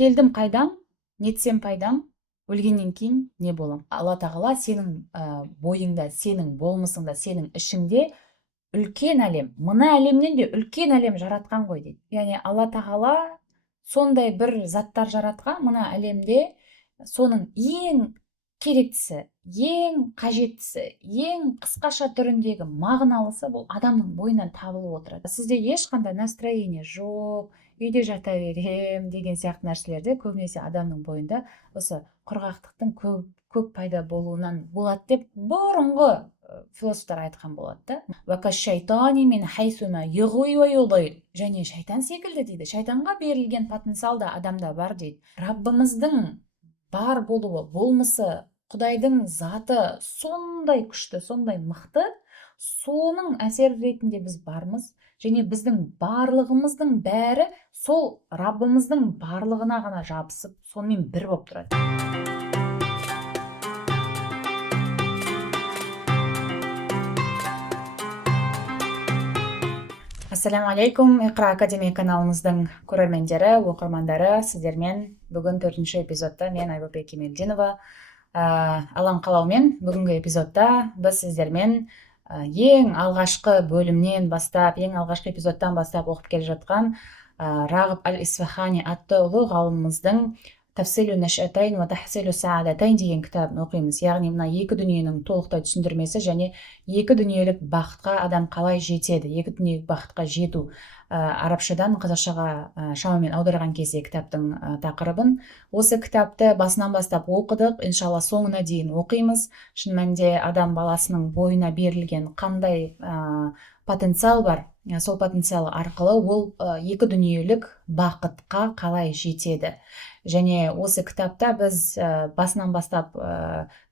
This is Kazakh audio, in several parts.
келдім қайдам, нетсем пайдам, өлгеннен кейін не болам? Алла тағала сенің бойыңда, сенің болмысыңда, сенің ішіңде үлкен әлем, мына әлемнен де үлкен әлем жаратқан ғой дейді. Яғни Алла тағала сондай бір заттар жаратқан мына әлемде, соның ең керектісі, ең қажеттісі, ең қысқаша түріндегі мағыналысы бұл адамның бойынан табылып отырады. Сізде ешқандай настроение жоқ, үйде жата берем деген сияқты нәрселерде көбінесе адамның бойында осы құрғақтықтың көп пайда болуынан болады деп бұрынғы философтар айтқан болады да. Және шайтан секілді дейді. Шайтанға берілген потенциал да адамда бар дейді. Раббымыздың бар болуы, болмысы, Құдайдың заты сондай күшті, сондай мықты, соның әсер ретінде біз бармыз. Және біздің барлығымыздың бәрі сол Раббымыздың барлығына ғана жабысып, сонымен бір болып тұрады. Ассаламу алейкум, Иқра Академия каналымыздың көрермендері, оқырмандары, сіздермен бүгін 4-ші эпизодта мен Айбөпе Кемелдинова. Алланың қалауымен бүгінгі эпизодта біз сіздермен ең алғашқы бөлімнен бастап, ең алғашқы эпизодтан бастап оқып келе жатқан Рағып Аль-Исфахани атты ұлы ғалымымыздың Тафсилу Нашатайн ва Тахсилу Саадатайн деген кітабын оқимыз. Яғни мына екі дүниенің толықтай түсіндірмесі және екі дүниелік бақытқа адам қалай жетеді, екі дүниелік бақытқа жету. Арабшадан қазақшаға шамамен аударған кезде кітаптың тақырыбын. Осы кітапты басынан бастап оқыдық, иншалла соңына дейін оқимыз. Шын мәнінде адам баласының бойына берілген қандай потенциал бар, сол потенциал арқылы ол екі дүниелік бақытқа қалай жетеді. Және осы кітапта біз басынан бастап,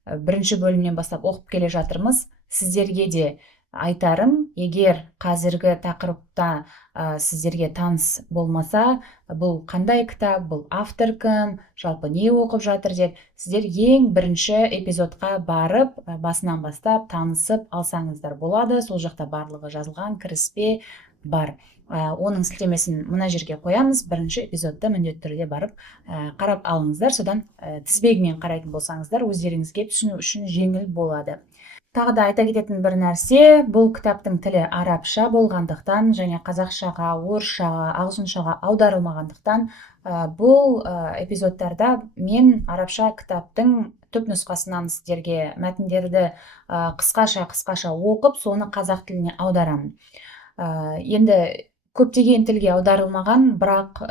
бірінші бөлімнен бастап оқып келе жатырмыз. Сіздерге де айтарым, егер қазіргі тақырыпта сіздерге таныс болмаса, бұл қандай кітап, бұл автор кім, жалпы не оқып жатыр деп, сіздер ең бірінші эпизодқа барып, басынан бастап танысып алсаңыздар болады. Сол жақта барлығы жазылған, кіріспе бар. Оның сілтемесін мына жерге қоямыз. Бірінші эпизодты міндетті түрде барып қарап алыңыздар. Содан тізбегімен қарайтын болсаңыздар, өздеріңізге түсіну үшін жеңіл болады. Тағы да айта кететін бір нәрсе, бұл кітаптың тілі арабша болғандықтан және қазақшаға, орысшаға, ағылшыншаға аударылмағандықтан бұл эпизодтарда мен арабша кітаптың түп нұсқасынан сіздерге мәтіндерді қысқаша оқып, соны қазақ тіліне аударамын. Енді көптеген тілге аударылмаған, бірақ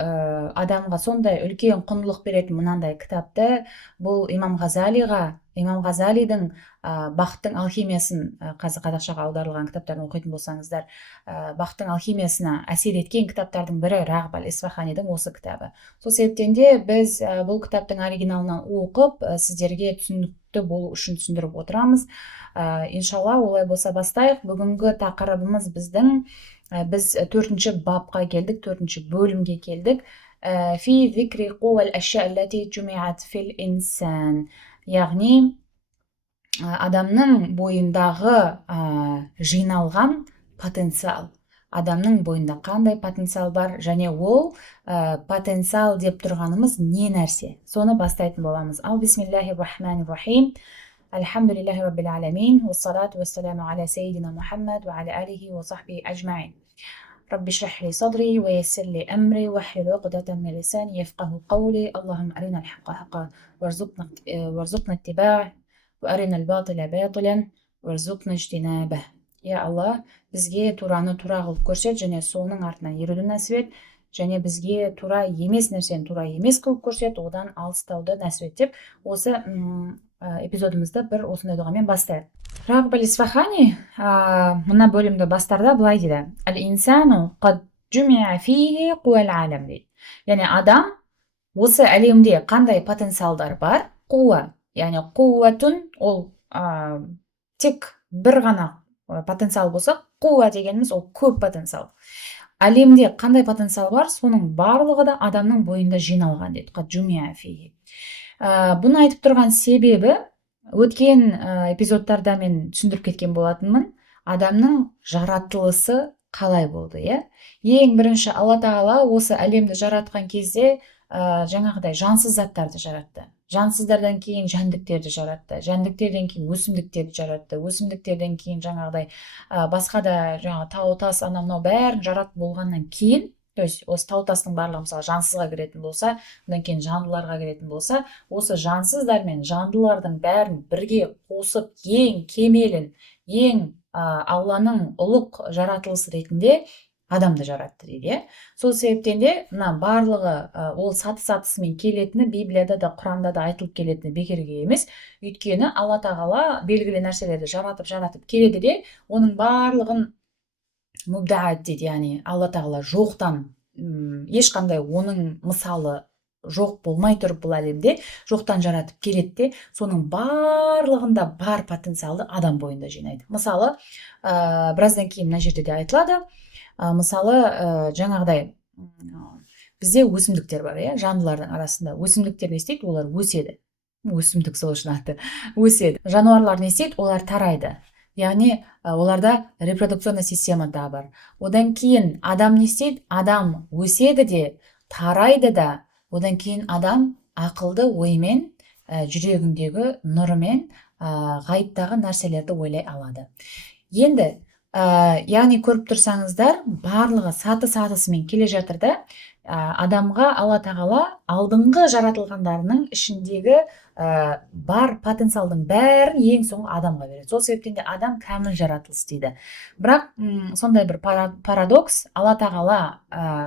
адамға сондай үлкен құндылық беретін мынандай кітапты, бұл Имам Ғазалидің бақыттың алхимиясын, қазақшаға аударылған кітаптарын оқитын болсаңыздар, бақыттың алхимиясына әсер еткен кітаптардың бірі Рағып Аль-Исфаханидің осы кітабы. Сол себептен де біз бұл кітаптың оригиналынан оқып, сіздерге түсінікті болу үшін түсіндіріп отырамыз. Иншалла, олай болса бастайық. Бүгінгі тақырыбымыз біз 4-ші бапқа келдік, 4-ші бөлімге келдік. Фи зикри қуал әшя аллати джумиат фил инсан. Яғни адамның бойындағы жиналған потенциал. Адамның бойында қандай потенциал бар, және ол потенциал деп тұрғанымыз не нәрсе? Соны бастайтын боламыз. Ал бисмиллахир-рахманир-рахим. Алхамдулиллахи раббил аламин. Уассалату вассаламу аля сайидина Мухаммад ва аля алихи ва сахбихи аджмаин. رب اشرح لي صدري ويسر لي أمري واحلل عقدة من لساني يفقهوا قولي اللهم أرنا الحق حقا وارزقنا اتباعه وأرنا الباطل باطلا وارزقنا اجتنابه. Я Алла, бізге тураны тура қылып көрсет, және соның артынан еруді нәсіп ет, және бізге тура емес нәрсені тура емес қылып көрсет, одан алыстауды нәсіп ет деп, осы эпизодымызды бір осындай дұғамен бастайық. Рағып Аль-Исфахани мына бөлімді бастарда былай дейді: Әл-инсану қад джумиа фихи қуал алам дейді. Яғни адам осы әлемде қандай потенциалдар бар? Қуа, яғни қуатун, ол тек бір ғана потенциал болса, қуа дегеніміз ол көп потенциал. Әлемде қандай потенциал бар? Соның барлығы да адамның бойында жиналған дейді. Қад джумиа фихи. Бұны айтып тұрған себебі, өткен эпизодтарда мен түсіндіріп кеткен болатынмын, адамның жаратылысы қалай болды, ең бірінші Алла тағала осы әлемді жаратқан кезде жаңағыдай жансыз заттарды жаратты. Жансыздардан кейін жәндіктерді жаратты. Жәндіктерден кейін өсімдіктерді жаратты. Өсімдіктерден кейін жаңағыдай басқа да жаңағы тау тас анау мынау бәрін жаратып болғаннан кейін, то есть осы тау тастың барлығы мысалы жансызға кіретін болса, одан кейін жандыларға кіретін болса, осы жансыздар мен жандылардың бәрін бірге қосып ең кемелін, ең Алланың ұлық жаратылысы ретінде адамды жаратты дейді, иә. Сол себептен де мына барлығы ол саты-сатысымен келетіні Библияда да, Құранда да айтылып келетіні бекерге емес. Өйткені Алла тағала белгілі нәрселерді жаратып келеді де, оның барлығын мубдаат дейді, яғни Алла тағала жоқтан, ешқандай оның мысалы жоқ болмай тұрып бұл әлемде жоқтан жаратып келеді де, соның барлығында бар потенциалды адам бойында жинайды. Мысалы, біраздан кейін мына жерде де айтылады, мысалы жаңағыдай бізде өсімдіктер бар, иә, жандылардың арасында. Өсімдіктер не істейді? Олар өседі. Өсімдік сол үшін аты өседі. Жануарлар не істейді? Олар тарайды. Яғни оларда репродукционный система да бар. Одан кейін адам не істейді? Адам өседі де, тарайды да. Одан кейін адам ақылды оймен, жүрегіндегі нұрымен ғайыптағы нәрселерді ойлай алады. Енді яғни көріп тұрсаңыздар, барлығы саты-сатысымен келе жатыр да, адамға Алла тағала алдыңғы жаратылғандарының ішіндегі бар потенциалдың бәрін ең соңғы адамға береді. Сол себептен де адам кәміл жаратылыс дейді. Бірақ сондай бір парадокс, Алла тағала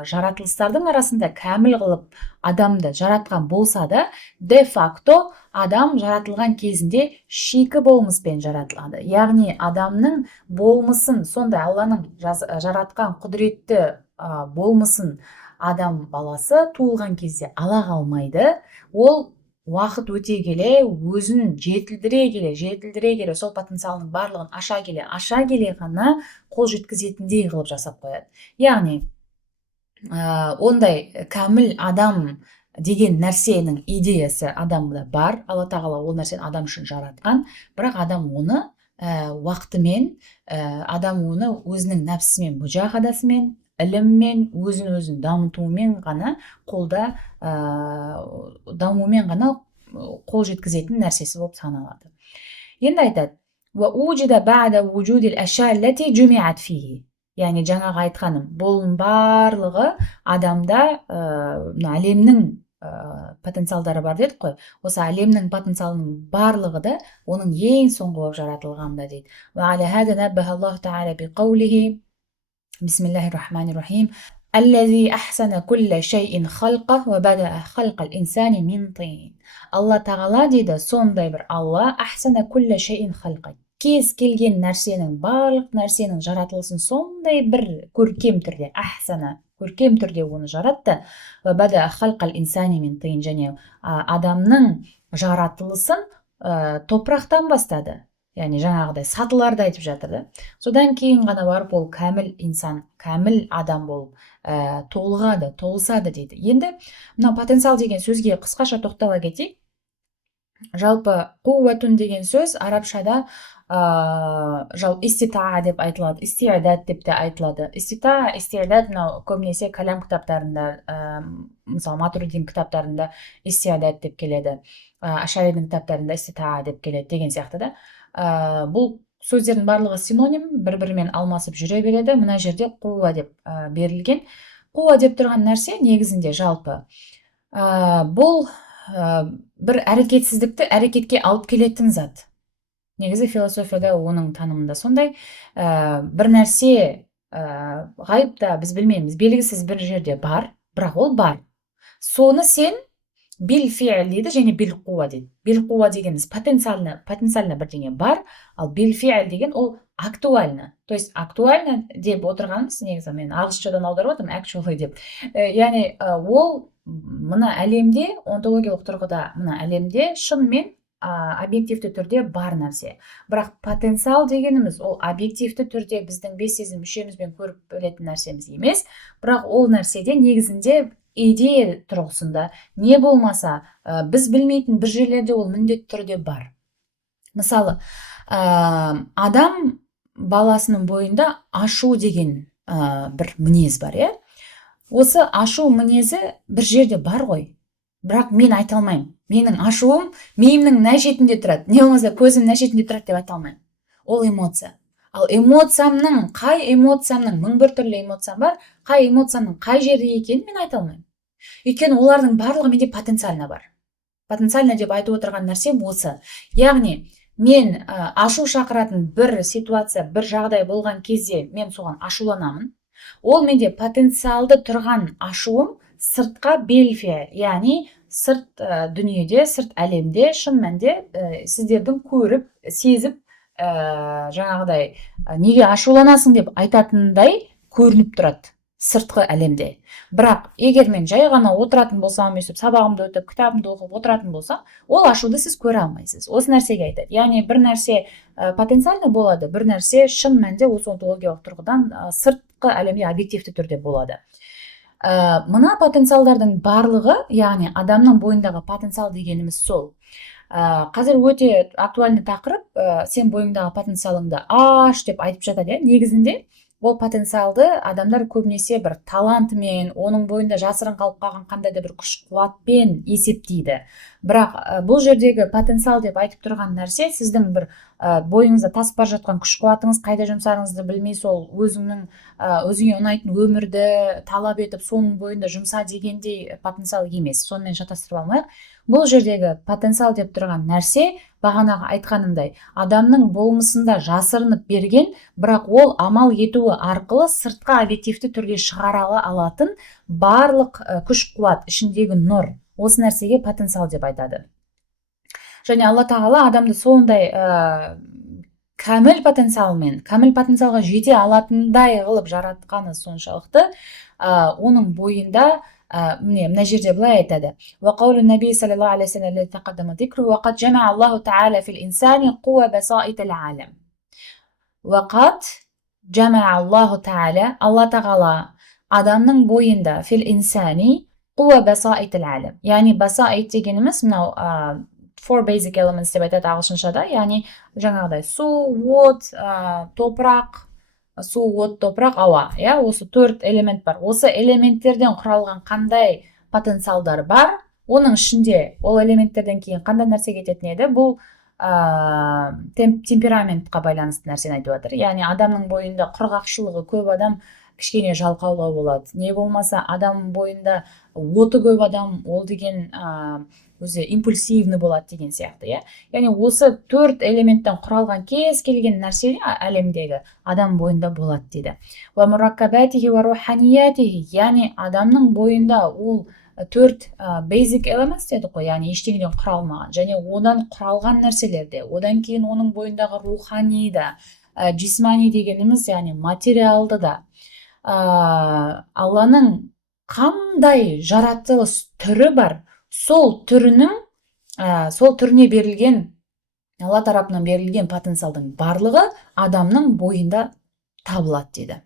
жаратылыстардың арасында кәміл қылып адамды жаратқан болса да, де факто адам жаратылған кезінде шикі болмыспен жаратылады. Яғни адамның болмысын, сондай Алланың жаратқан құдіретті болмысын адам баласы туылған кезде ала қалмайды. Ол уақыт өте келе, өзін жетілдіре келе, сол потенциалының барлығын аша келе ғана қол жеткізетіндей қылып жасап қояды. Яғни ондай кәміл адам деген нәрсенің идеясы адамда бар. Алла тағала ол нәрсені адам үшін жаратқан, бірақ адам оны уақытымен, адам оны өзінің нәпсісімен, мұжахадасымен, іліммен, өзін дамытуымен ғана қол жеткізетін нәрсесі болып саналады. Енді айтады, яғни жаңағы айтқаным, бұл барлығы адамда әлемнің потенциалдары бар дедік қой. Осы әлемнің потенциалының барлығы да оның ең соңғы болып жаратылғанда дейді. Бисмиллахир-рахманир-рахим. Аллази ахсана кулла шайин халқа ва бада халқал инсани мин тин. Алла тағала дейді, сондай бір Алла ахсана кулла шайин халқа. Кез келген нәрсенің, барлық нәрсенің жаратылысын сондай бір көркем түрде, ахсана, көркем түрде оны жаратты. Ва бада халқал инсани мин тин. Және адамның жаратылысын топырақтан бастады. Яғни жаңағыдай сатыларды айтып жатыр да. Содан кейін ғана барып ол кәміл инсан, кәміл адам болып толығады, толысады дейді. Енді мына потенциал деген сөзге қысқаша тоқтала кетейік. Жалпы қуатун деген сөз арабшада истита деп айтылады, истиадат деп те айтылады. Истиадат мынау көбінесе кәлам кітаптарында, мысалы Матуридин кітаптарында истиадат деп келеді, Ашаридің кітаптарында истита деп келеді деген сияқты да. Бұл сөздердің барлығы синоним, бір-бірімен алмасып жүре береді. Мына жерде қуа деп берілген. Қуа деп тұрған нәрсе негізінде жалпы бұл бір әрекетсіздікті әрекетке алып келетін зат. Негізі философияда оның танымында сондай. Бір нәрсе ғайыпта біз білмейміз, белгісіз бір жерде бар, бірақ ол бар. Соны сен бил-фи'л дейді, және бил-қуа дейді. Бил-қуа дегеніміз потенциально бірдеңе бар, ал бил-фи'л деген ол актуально. То есть актуально деп отырғанымыз, негізі мен ағылшыншадан аударып отырмын, actually деп. Яғни ол мына әлемде, онтологиялық тұрғыда мына әлемде шынымен объективті түрде бар нәрсе. Бірақ потенциал дегеніміз ол объективті түрде біздің бес сезім мүшемізбен көріп білетін нәрсеміз емес, бірақ ол нәрседе негізінде идея тұрғысында не болмаса біз білмейтін бір жерлерде ол міндетті түрде бар. Мысалы, адам баласының бойында ашу деген бір мінез бар, иә? Осы ашу мінезі бір жерде бар ғой. бірақ мен айта алмаймын. Менің ашуым миымның мына шетінде тұрады, не болмаса көзім мына шетінде тұрады деп айта алмаймын. Ол эмоция. Ал қай эмоциямның мың бір түрлі эмоциям бар, қай эмоциямның қай жерде екенін мен айта алмаймын. Өйткені олардың барлығы менде потенциально бар. Потенциально деп айтып отырған нәрсем осы. Яғни мен ашу шақыратын бір ситуация, бір жағдай болған кезде мен соған ашуланамын. Ол менде потенциалды тұрған ашуым сыртқа белфия, яғни сырт дүниеде, сырт әлемде шын мәнінде сіздердің көріп, сезіп, жаңағыдай неге ашуланасың деп айтатындай көрініп тұрады сыртқы әлемде. Бірақ егер мен жай ғана отыратын болсам, өйстіп сабағымды өтіп, кітабымды оқып отыратын болсам, ол ашуды сіз көре алмайсыз. Осы нәрсеге айтады. Яғни бір нәрсе потенциально болады, бір нәрсе шын мәнінде осы онтологиялық тұрғыдан сыртқы әлемде объективті түрде болады. Мына потенциалдардың барлығы, яғни адамның бойындағы потенциал дегеніміз сол. Қазір өте актуальный тақырып, сен бойыңдағы потенциалыңды аш деп айтып жатады. Негізінде ол потенциалды адамдар көбінесе бір талантымен, оның бойында жасырын қалып қалған қандай да бір күш қуатпен есептейді. Бірақ бұл жердегі потенциал деп айтып тұрған нәрсе сіздің бір бойыңызда тасып бара жатқан күш қуатыңыз, қайда жұмсарыңызды білмей, сол өзіңе ұнайтын өмірді талап етіп, соның бойында жұмса дегендей потенциал емес. Сонымен шатастырып алмайық. Бұл жердегі потенциал деп тұрған нәрсе, бағанағы айтқанымдай, адамның болмысында жасырынып берген, бірақ ол амал етуі арқылы сыртқа объективті түрге шығара алатын барлық күш қуат, ішіндегі нұр. Осы нәрсеге потенциал деп айтады. Және Алла тағала адамды сондай кәміл потенциалға жете алатындай қылып жаратқаны соншалықты, оның бойында мына жерде былай айтады. وقول النبي صلى الله عليه وسلم الذي تقدم ذكره وقد جمع الله تعالى في الإنسان قوة بسائط العالم. وقد جمع الله تعالى, Алла тағала адамның бойында фил инсани قوة بسائط العالم. Яғни басаит дегеніміз мынау four basic elements деп айтады ағылшыншада. Яғни жаңағыдай су, от, топырақ, су, от, топырақ, ауа. Осы 4 элемент бар. Осы элементтерден құралған қандай потенциалдар бар? Оның ішінде ол элементтерден кейін қандай нәрсе кететін еді? Бұл темпераментқа байланысты нәрсені айтып жатыр. Яғни адамның бойында құрғақшылығы көп адам кішкене жалқаулау болады. Не болмаса адам бойында оты көп адам, ол деген өзі импульсивный болады деген сияқты. Яғни осы 4 элементтен құралған кез келген нәрсе әлемдегі адам бойында болады дейді. Яғни адамның бойында ол 4 basic elements деді ғой, яғни ештеңеден құралмаған, және одан құралған нәрселерде, одан кейін оның бойындағы рухани да, жисмани дегеніміз, яғни материалды да, Алланың қандай жаратылыс түрі бар, сол түріне берілген, Алла тарапынан берілген потенциалдың барлығы адамның бойында табылады дейді.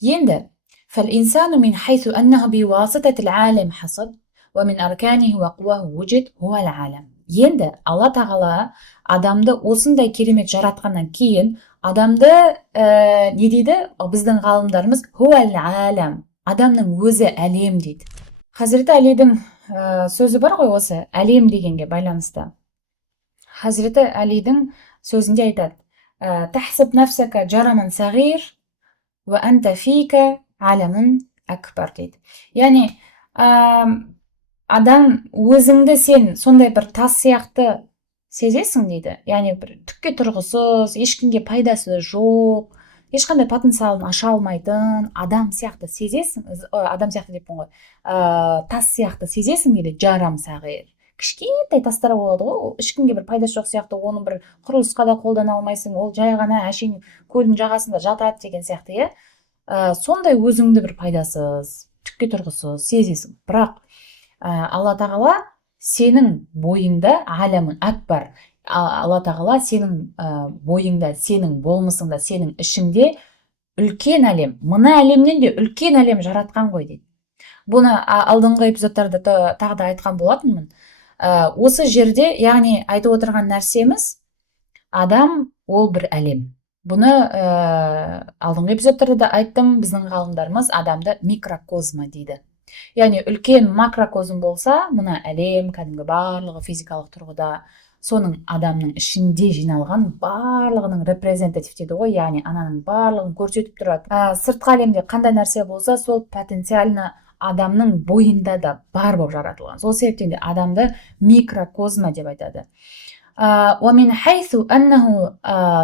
Енді فالإنسان من حيث أنه بواسطة العالم حصل ومن أركانه وقواه وجد هو العالم. Енді Алла тағала адамды осындай керемет жаратқаннан кейін адамды не дейді? Біздің ғалымдарымыз хуәл әлем, адамның өзі әлем дейді. Хазіреті Әлидің сөзі бар ғой осы әлем дегенге байланысты. Хазіреті Әлидің сөзінде айтады: тахсиб нафсака жараман сағир ва анта фика аламун акбар дейді. Яғни адам өзіңді сен сондай бір тас сияқты сезесің дейді. Яғни бір түкке тұрғысыз, ешкімге пайдасы жоқ, ешқандай потенциалын аша алмайтын адам сияқты сезесің, адам сияқты деппін ғой, тас сияқты сезесің дейді. Жарам сағир, кішкентай тастар болады ғой, ешкімге бір пайдасы жоқ сияқты, оны бір құрылысқа да қолдана алмайсың, ол жай ғана әшейін көлдің жағасында жатады деген сияқты. Сондай өзіңді бір пайдасыз, түкке тұрғысыз сезесің. Бірақ Алла тағала сенің бойыңда аламун акбар, Алла тағала сенің бойыңда, сенің болмысыңда, сенің ішіңде үлкен әлем, мына әлемнен де үлкен әлем жаратқан ғой дейді. Бұны алдыңғы эпизодтарда тағы да айтқан болатынмын. Осы жерде, яғни айтып отырған нәрсеміз, адам ол бір әлем. Бұны алдыңғы эпизодтарда да айттым, біздің ғалымдарымыз адамды микрокозма дейді. яғни үлкен макрокозм болса, мына әлем кәдімгі барлығы физикалық тұрғыда соның адамның ішінде жиналған барлығының репрезентатив дейді ғой, яғни ананың барлығын көрсетіп тұрады. Сыртқы әлемде қандай нәрсе болса, сол потенциально адамның бойында да бар болып жаратылған. Сол себептен де адамды микрокозма деп айтады. ومن حيث أنه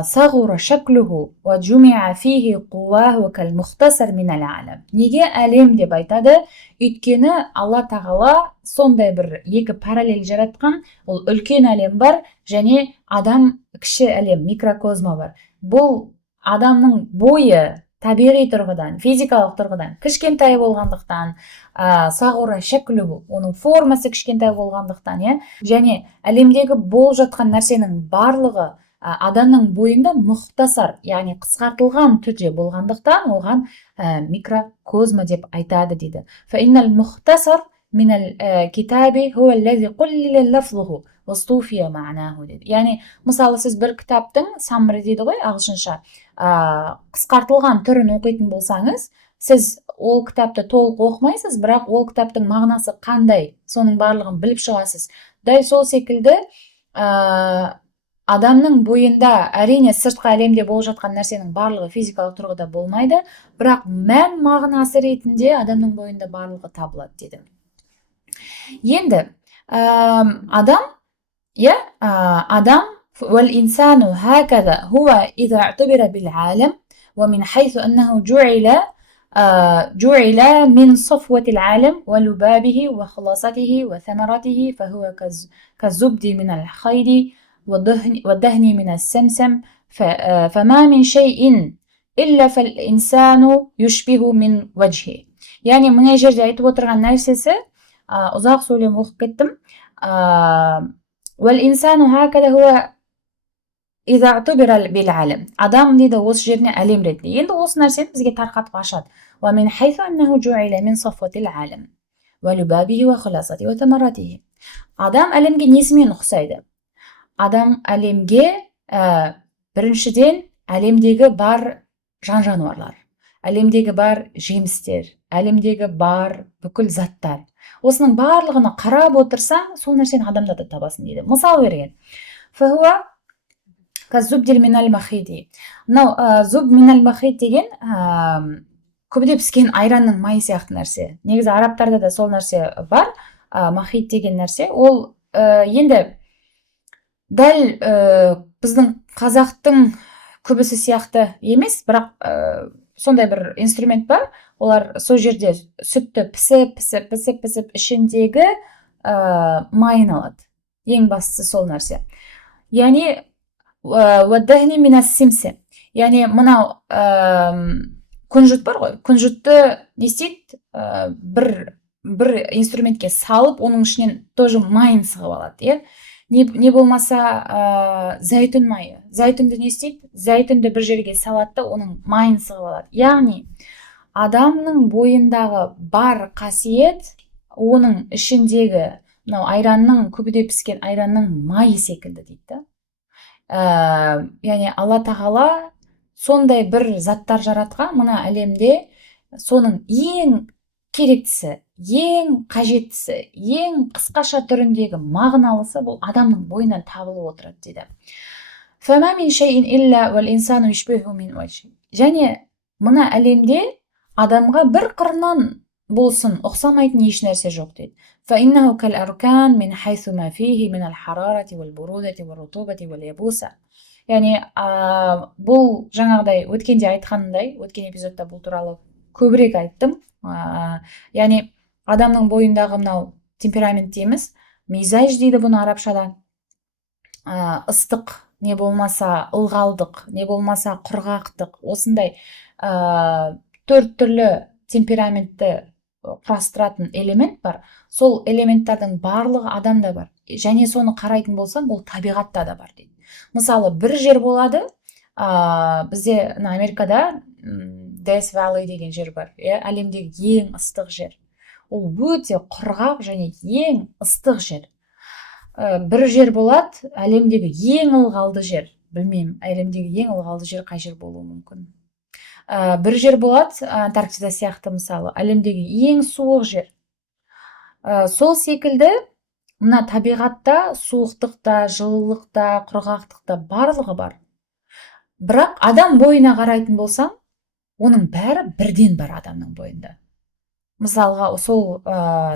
صغر شكله وجمع فيه قواه كالمختصر من العالم. Неге әлем деп айтады? Өйткені Алла тағала сондай бір екі параллель жаратқан, ол үлкен әлем бар және адам кіші әлем, микрокозма бар. Бұл адамның бойы табиғи тұрғыдан, физикалық тұрғыдан кішкентай болғандықтан, сағура шәкілу, оның формасы кішкентай болғандықтан, және әлемдегі болып жатқан нәрсенің барлығы адамның бойында мұхтасар, яғни қысқартылған түрде болғандықтан оған микрокозма деп айтады дейді. Фаиннал мұхтасар минал китаби хуа аллази қуллила лафзуху вастуфия маънаху дейді. Яғни мысалы сіз бір кітаптың саммари дейді ғой ағылшынша, қысқартылған түрін оқитын болсаңыз, сіз ол кітапты толық оқымайсыз, бірақ ол кітаптың мағынасы қандай, соның барлығын біліп шығасыз. Дәл сол секілді адамның бойында әрине сыртқы әлемде болып жатқан нәрсенің барлығы физикалық тұрғыда болмайды, бірақ мән мағынасы ретінде адамның бойында барлығы табылады дейді. Енді адам والإنسان هكذا هو إذا اعتبر بالعالم ومن حيث أنه جعل من صفوة العالم ولبابه وخلاصته وثمرته فهو كالزبد من الخيل والدهن من السمسم فما من شيء إلا فالإنسان يشبه من وجهه. يعني мына жерде айтып отырған нәрсесі, ұзақ сөйлем оқып кеттім. والإنسان هكذا هو إذا اعتبر بالعالم. Адам дейді осы жеріне әлем ретінде. Енді осы нәрсені бізге тарқатып ашады. ومن حيث أنه جعل من صفوة العالم ولبابه وخلاصته وثمراته. Адам әлемге несімен ұқсайды? Адам әлемге біріншіден әлемдегі бар жан-жануарлар, әлемдегі бар жемістер, әлемдегі бар бүкіл заттар. Осының барлығына қарап отырсаң, сол нәрсені адамда да табасың дейді. Мысал берген. فهو كالزبد من المخيط. Мынау зуб минал махит деген көбде піскен айранның майы сияқты нәрсе. Негізі арабтарда да сол нәрсе бар. Махит деген нәрсе. Ол енді дәл біздің қазақтың көбісі сияқты емес, бірақ сондай бір инструмент бар. Олар сол жерде сүтті пісіп ішіндегі майын алады. Ең бастысы сол нәрсе. Яғни уаддахни минас симсе. Яғни мынау күнжіт бар ғой. Күнжітті не істейді? Бір инструментке салып, оның ішінен тоже майын сығып алады. Не болмаса зәйтүн майы. Зәйтүнді не істейді? Зәйтүнді бір жерге салады да, оның майын сығып алады. Яғни адамның бойындағы бар қасиет оның ішіндегі мынау айранның, көбде піскен айранның майы секілді дейді. Яғни Алла тағала сондай бір заттар жаратқан, мына әлемде соның ең керектісі, ең қажеттісі, ең қысқаша түріндегі мағыналысы бұл адамның бойынан табылып отырады дейді. فَمَا مِنْ شَيْءٍ إِلَّا وَالْإِنسَانُ يُشْبِهُ مِنْ وَجْهِ. Және мына әлемде адамға бір қырынан болсын ұқсамайтын еш нәрсе жоқ дейді. فَإِنَّهُ كَالْأَرْكَانِ مِنْ حَيْثُ مَا فِيهِ مِنَ الْحَرَارَةِ وَالْبُرُودَةِ وَالرُّطُوبَةِ وَالْيَبُوسَةِ. Яғни бұл жаңағыдай өткенде айтқанымдай, өткен эпизодта бұл туралы көбірек айттым. Яғни адамның бойындағы мынау темперамент дейміз, мизаж дейді бұны арабшада. Ыстық, не болмаса ылғалдық, не болмаса құрғақтық, осындай төрт түрлі темпераментті құрастыратын элемент бар. Сол элементтардың барлығы адамда бар. Және соны қарайтын болсаң, ол табиғатта да бар дейді. Мысалы, бір жер болады, бізде Америкада Death Valley деген жер бар. Әлемдегі ең ыстық жер. Ол өте құрғақ және ең ыстық жер. Бір жер болады, әлемдегі ең ылғалды жер. Білмеймін, әлемдегі ең ылғалды жер қай жер болуы мүмкін. Бір жер болады, Антарктида сияқты мысалы, әлемдегі ең суық жер. Сол секілді мына табиғатта суықтықта, жылылықта, құрғақтықта барлығы бар. Бірақ адам бойына қарайтын болсаң, оның бәрі бірден бар адамның бойында. Мысалға, сол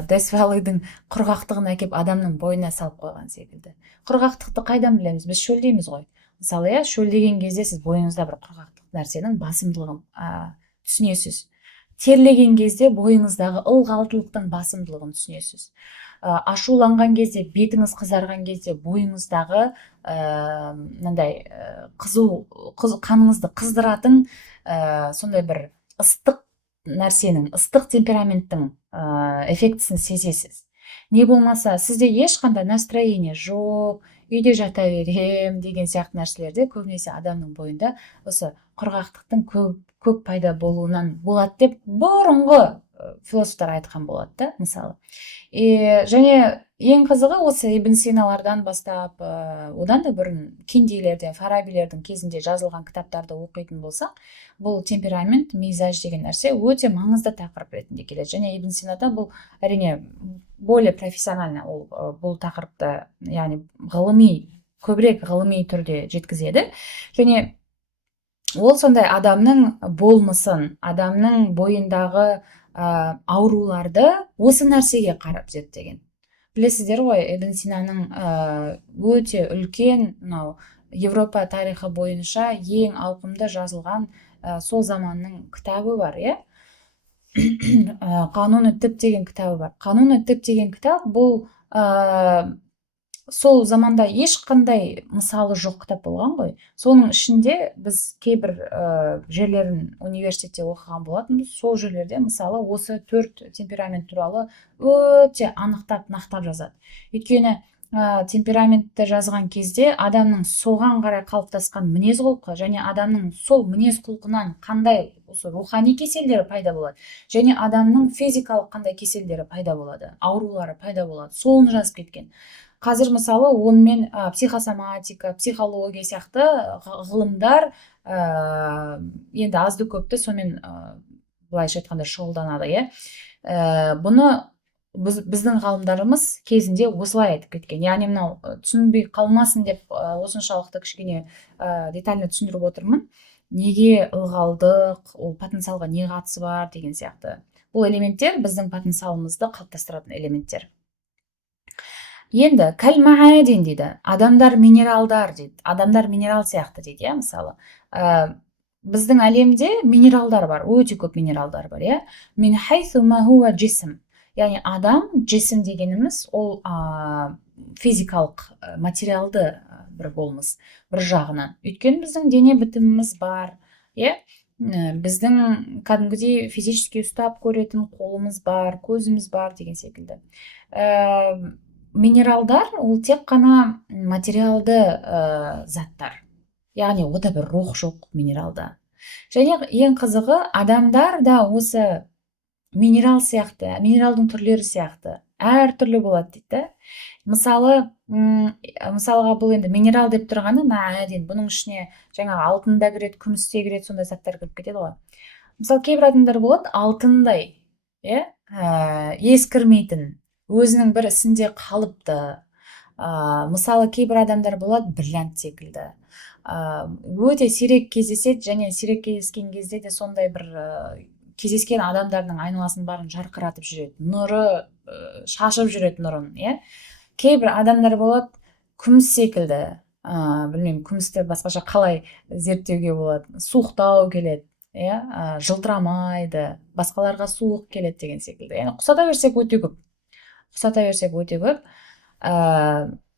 Death Valley-дің құрғақтығын әкеп адамның бойына салып қойған секілді. Құрғақтықты қайдан білеміз? Біз шөлдейміз ғой. Мысалы, шөлдеген кезде сіз бойыңызда бір құрғақтық нәрсенің басымдылығын түсінесіз. Терлеген кезде бойыңыздағы ылғалдылықтың басымдылығын түсінесіз. Ашуланған кезде, бетіңіз қызарған кезде бойыңыздағы мынандай қаныңызды қыздыратын сондай бір ыстық нәрсенің, ыстық темпераменттің эффектісін сезесіз. Не болмаса, сізде ешқандай настроение жоқ, үйде жата берем деген сияқты нәрселерде көбінесе адамның бойында осы құрғақтықтың көп пайда болуынан болады деп бұрынғы философтар айтқан болады да, мысалы. Және ең қызығы осы Ибн Синалардан бастап, одан да бұрын Киндилерден, Фарабилердің кезінде жазылған кітаптарды оқитын болсақ, бұл темперамент, мизаж деген нәрсе өте маңызды тақырып ретінде келеді. Және Ибн Синада бұл әрине более профессионально бұл тақырыпты, яғни көбірек ғылыми түрде жеткізеді. Және ол сондай адамның болмысын, адамның бойындағы ауруларды осы нәрсеге қарап зерттеген. Білесіздер ғой, Ибн Синаның өте үлкен Европа тарихы бойынша ең ауқымды жазылған сол заманның кітабы бар, Қануны тіп деген кітабы бар. Қануны тіп деген кітап бұл сол заманда ешқандай мысалы жоқ кітап болған ғой. Соның ішінде біз кейбір жерлерін университетте оқыған болатынбыз. Сол жерлерде мысалы осы 4 темперамент туралы өте нақтап жазады. Өйткені темпераментті жазған кезде адамның соған қарай қалыптасқан мінез құлқы және адамның сол мінез құлқынан қандай осы рухани кеселдері пайда болады, және адамның физикалық қандай кеселдері пайда болады, аурулары пайда болады, соны жазып кеткен. Қазір мысалы онымен психосоматика, психология сияқты ғылымдар енді азды көпті сонымен былайша айтқанда шұғылданады, Бұны біздің ғалымдарымыз кезінде осылай айтып кеткен. Яғни мынау түсінбей қалмасын деп осыншалықты кішкене детально түсіндіріп отырмын. Неге ылғалдық, ол потенциалға не қатысы бар деген сияқты. Бұл элементтер біздің потенциалымызды қалыптастыратын элементтер. Енді кәл-маәдин дейді. Адамдар минералдар дейді. Адамдар минерал сияқты дейді, мысалы. Біздің әлемде минералдар бар, өте көп минералдар бар, Мин хайсу ма хуа джисм. Яғни адам, джисм дегеніміз, ол физикалық, материалды бір болмыс, бір жағынан. Өйткені біздің дене бітіміміз бар, біздің кәдімгідей физически ұстап көретін қолымыз бар, көзіміз бар деген секілді. Минералдар ол тек қана материалды заттар. Яғни ода бір рух жоқ минералда. Және ең қызығы, адамдар да осы минерал сияқты, минералдың түрлері сияқты әртүрлі болады дейді. Мысалға бұл енді минерал деп тұрғаны маәдин, бұның ішіне жаңағы алтын да кіреді, күміс те кіреді, сондай заттар кіріп кетеді ғой. Мысалы, кейбір адамдар болады алтындай, ескірмейтін, өзінің бір ісінде қалыпты. Мысалы, кейбір адамдар болады бриллиант секілді. Өте сирек кездеседі, және сирек кездескен кезде де сондай бір кездескен адамдардың айналасын барын жарқыратып жүреді, нұры шашып жүреді нұрын, Кейбір адамдар болады күміс секілді, білмеймін, күмісті басқаша қалай зерттеуге болады, суықтау келеді, жылтырамайды, басқаларға суық келеді деген секілді. Құсата берсек өте көп.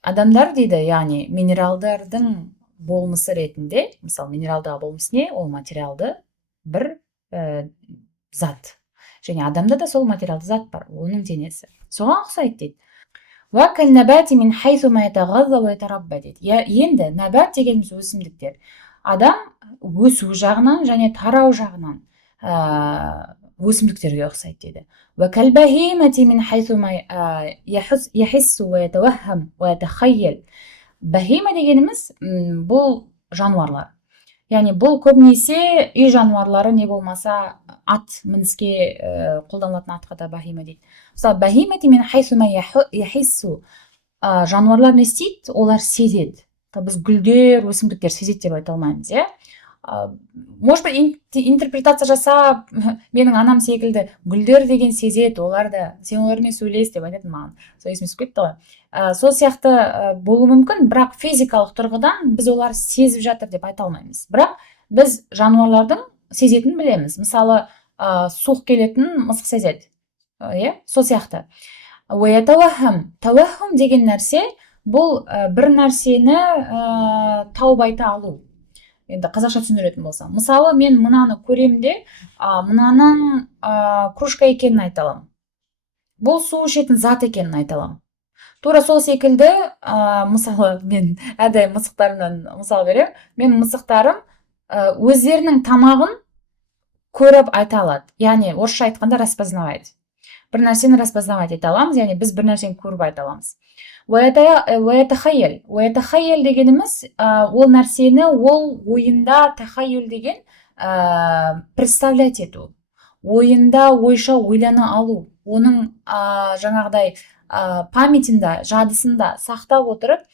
Адамдар дейді, яғни минералдардың болмысы ретінде, мысалы, минералдағы болмыс не? Ол материалды бір зат. Және адамда да сол материалды зат бар, оның денесі. Соған ұқсайды дейді. Енді нәбат дегеніміз өсімдіктер. Адам өсу жағынан және тарау жағынан өсімдіктерге ұқсайды дейді. Бахима дегеніміз бұл жануарлар. яғни бұл көбінесе үй жануарлары, не болмаса ат мініске қолданылатын атқа да бахима дейді. Мысалы бахимати мен хайсума яхиссу, жануарлар не істейді? Олар сезеді. Біз гүлдер, өсімдіктер сезеді деп айта алмаймыз, иә. Может быть, интерпретация жасап, менің анам секілді гүлдер деген сезеді, олар да сен олармен сөйлес деп айтатын маған. Сол есіме түсіп кетті ғой. Сол сияқты болуы мүмкін, бірақ физикалық тұрғыдан біз олар сезіп жатыр деп айта алмаймыз. Бірақ біз жануарлардың сезетінін білеміз. Мысалы, суық келетін мысық сезеді. Иә, сол сияқты. Тауахум деген нәрсе бұл бір нәрсені тауып айта алу. Енді қазақша түсіндіретін болсам, мысалы мен мынаны көремде, мынаның кружка екенін айта аламын. Бұл су ішетін зат екенін айта аламын. Тура сол секілді, мысалы мен әрдайым мысықтарымнан мысал беремін. Мен мысықтарым өздерінің тамағын көріп айта алады. Яғни орысша айтқанда распознавать. Бір нәрсені распознавать ете аламыз, яғни біз бір нәрсені көріп айта аламыз. Уаятахайял дегеніміз ол нәрсені, ол ойында, тахайюл деген представлять ету, ойында ойша ойлана алу, оның жаңағыдай памятында, жадысында сақтап отырып,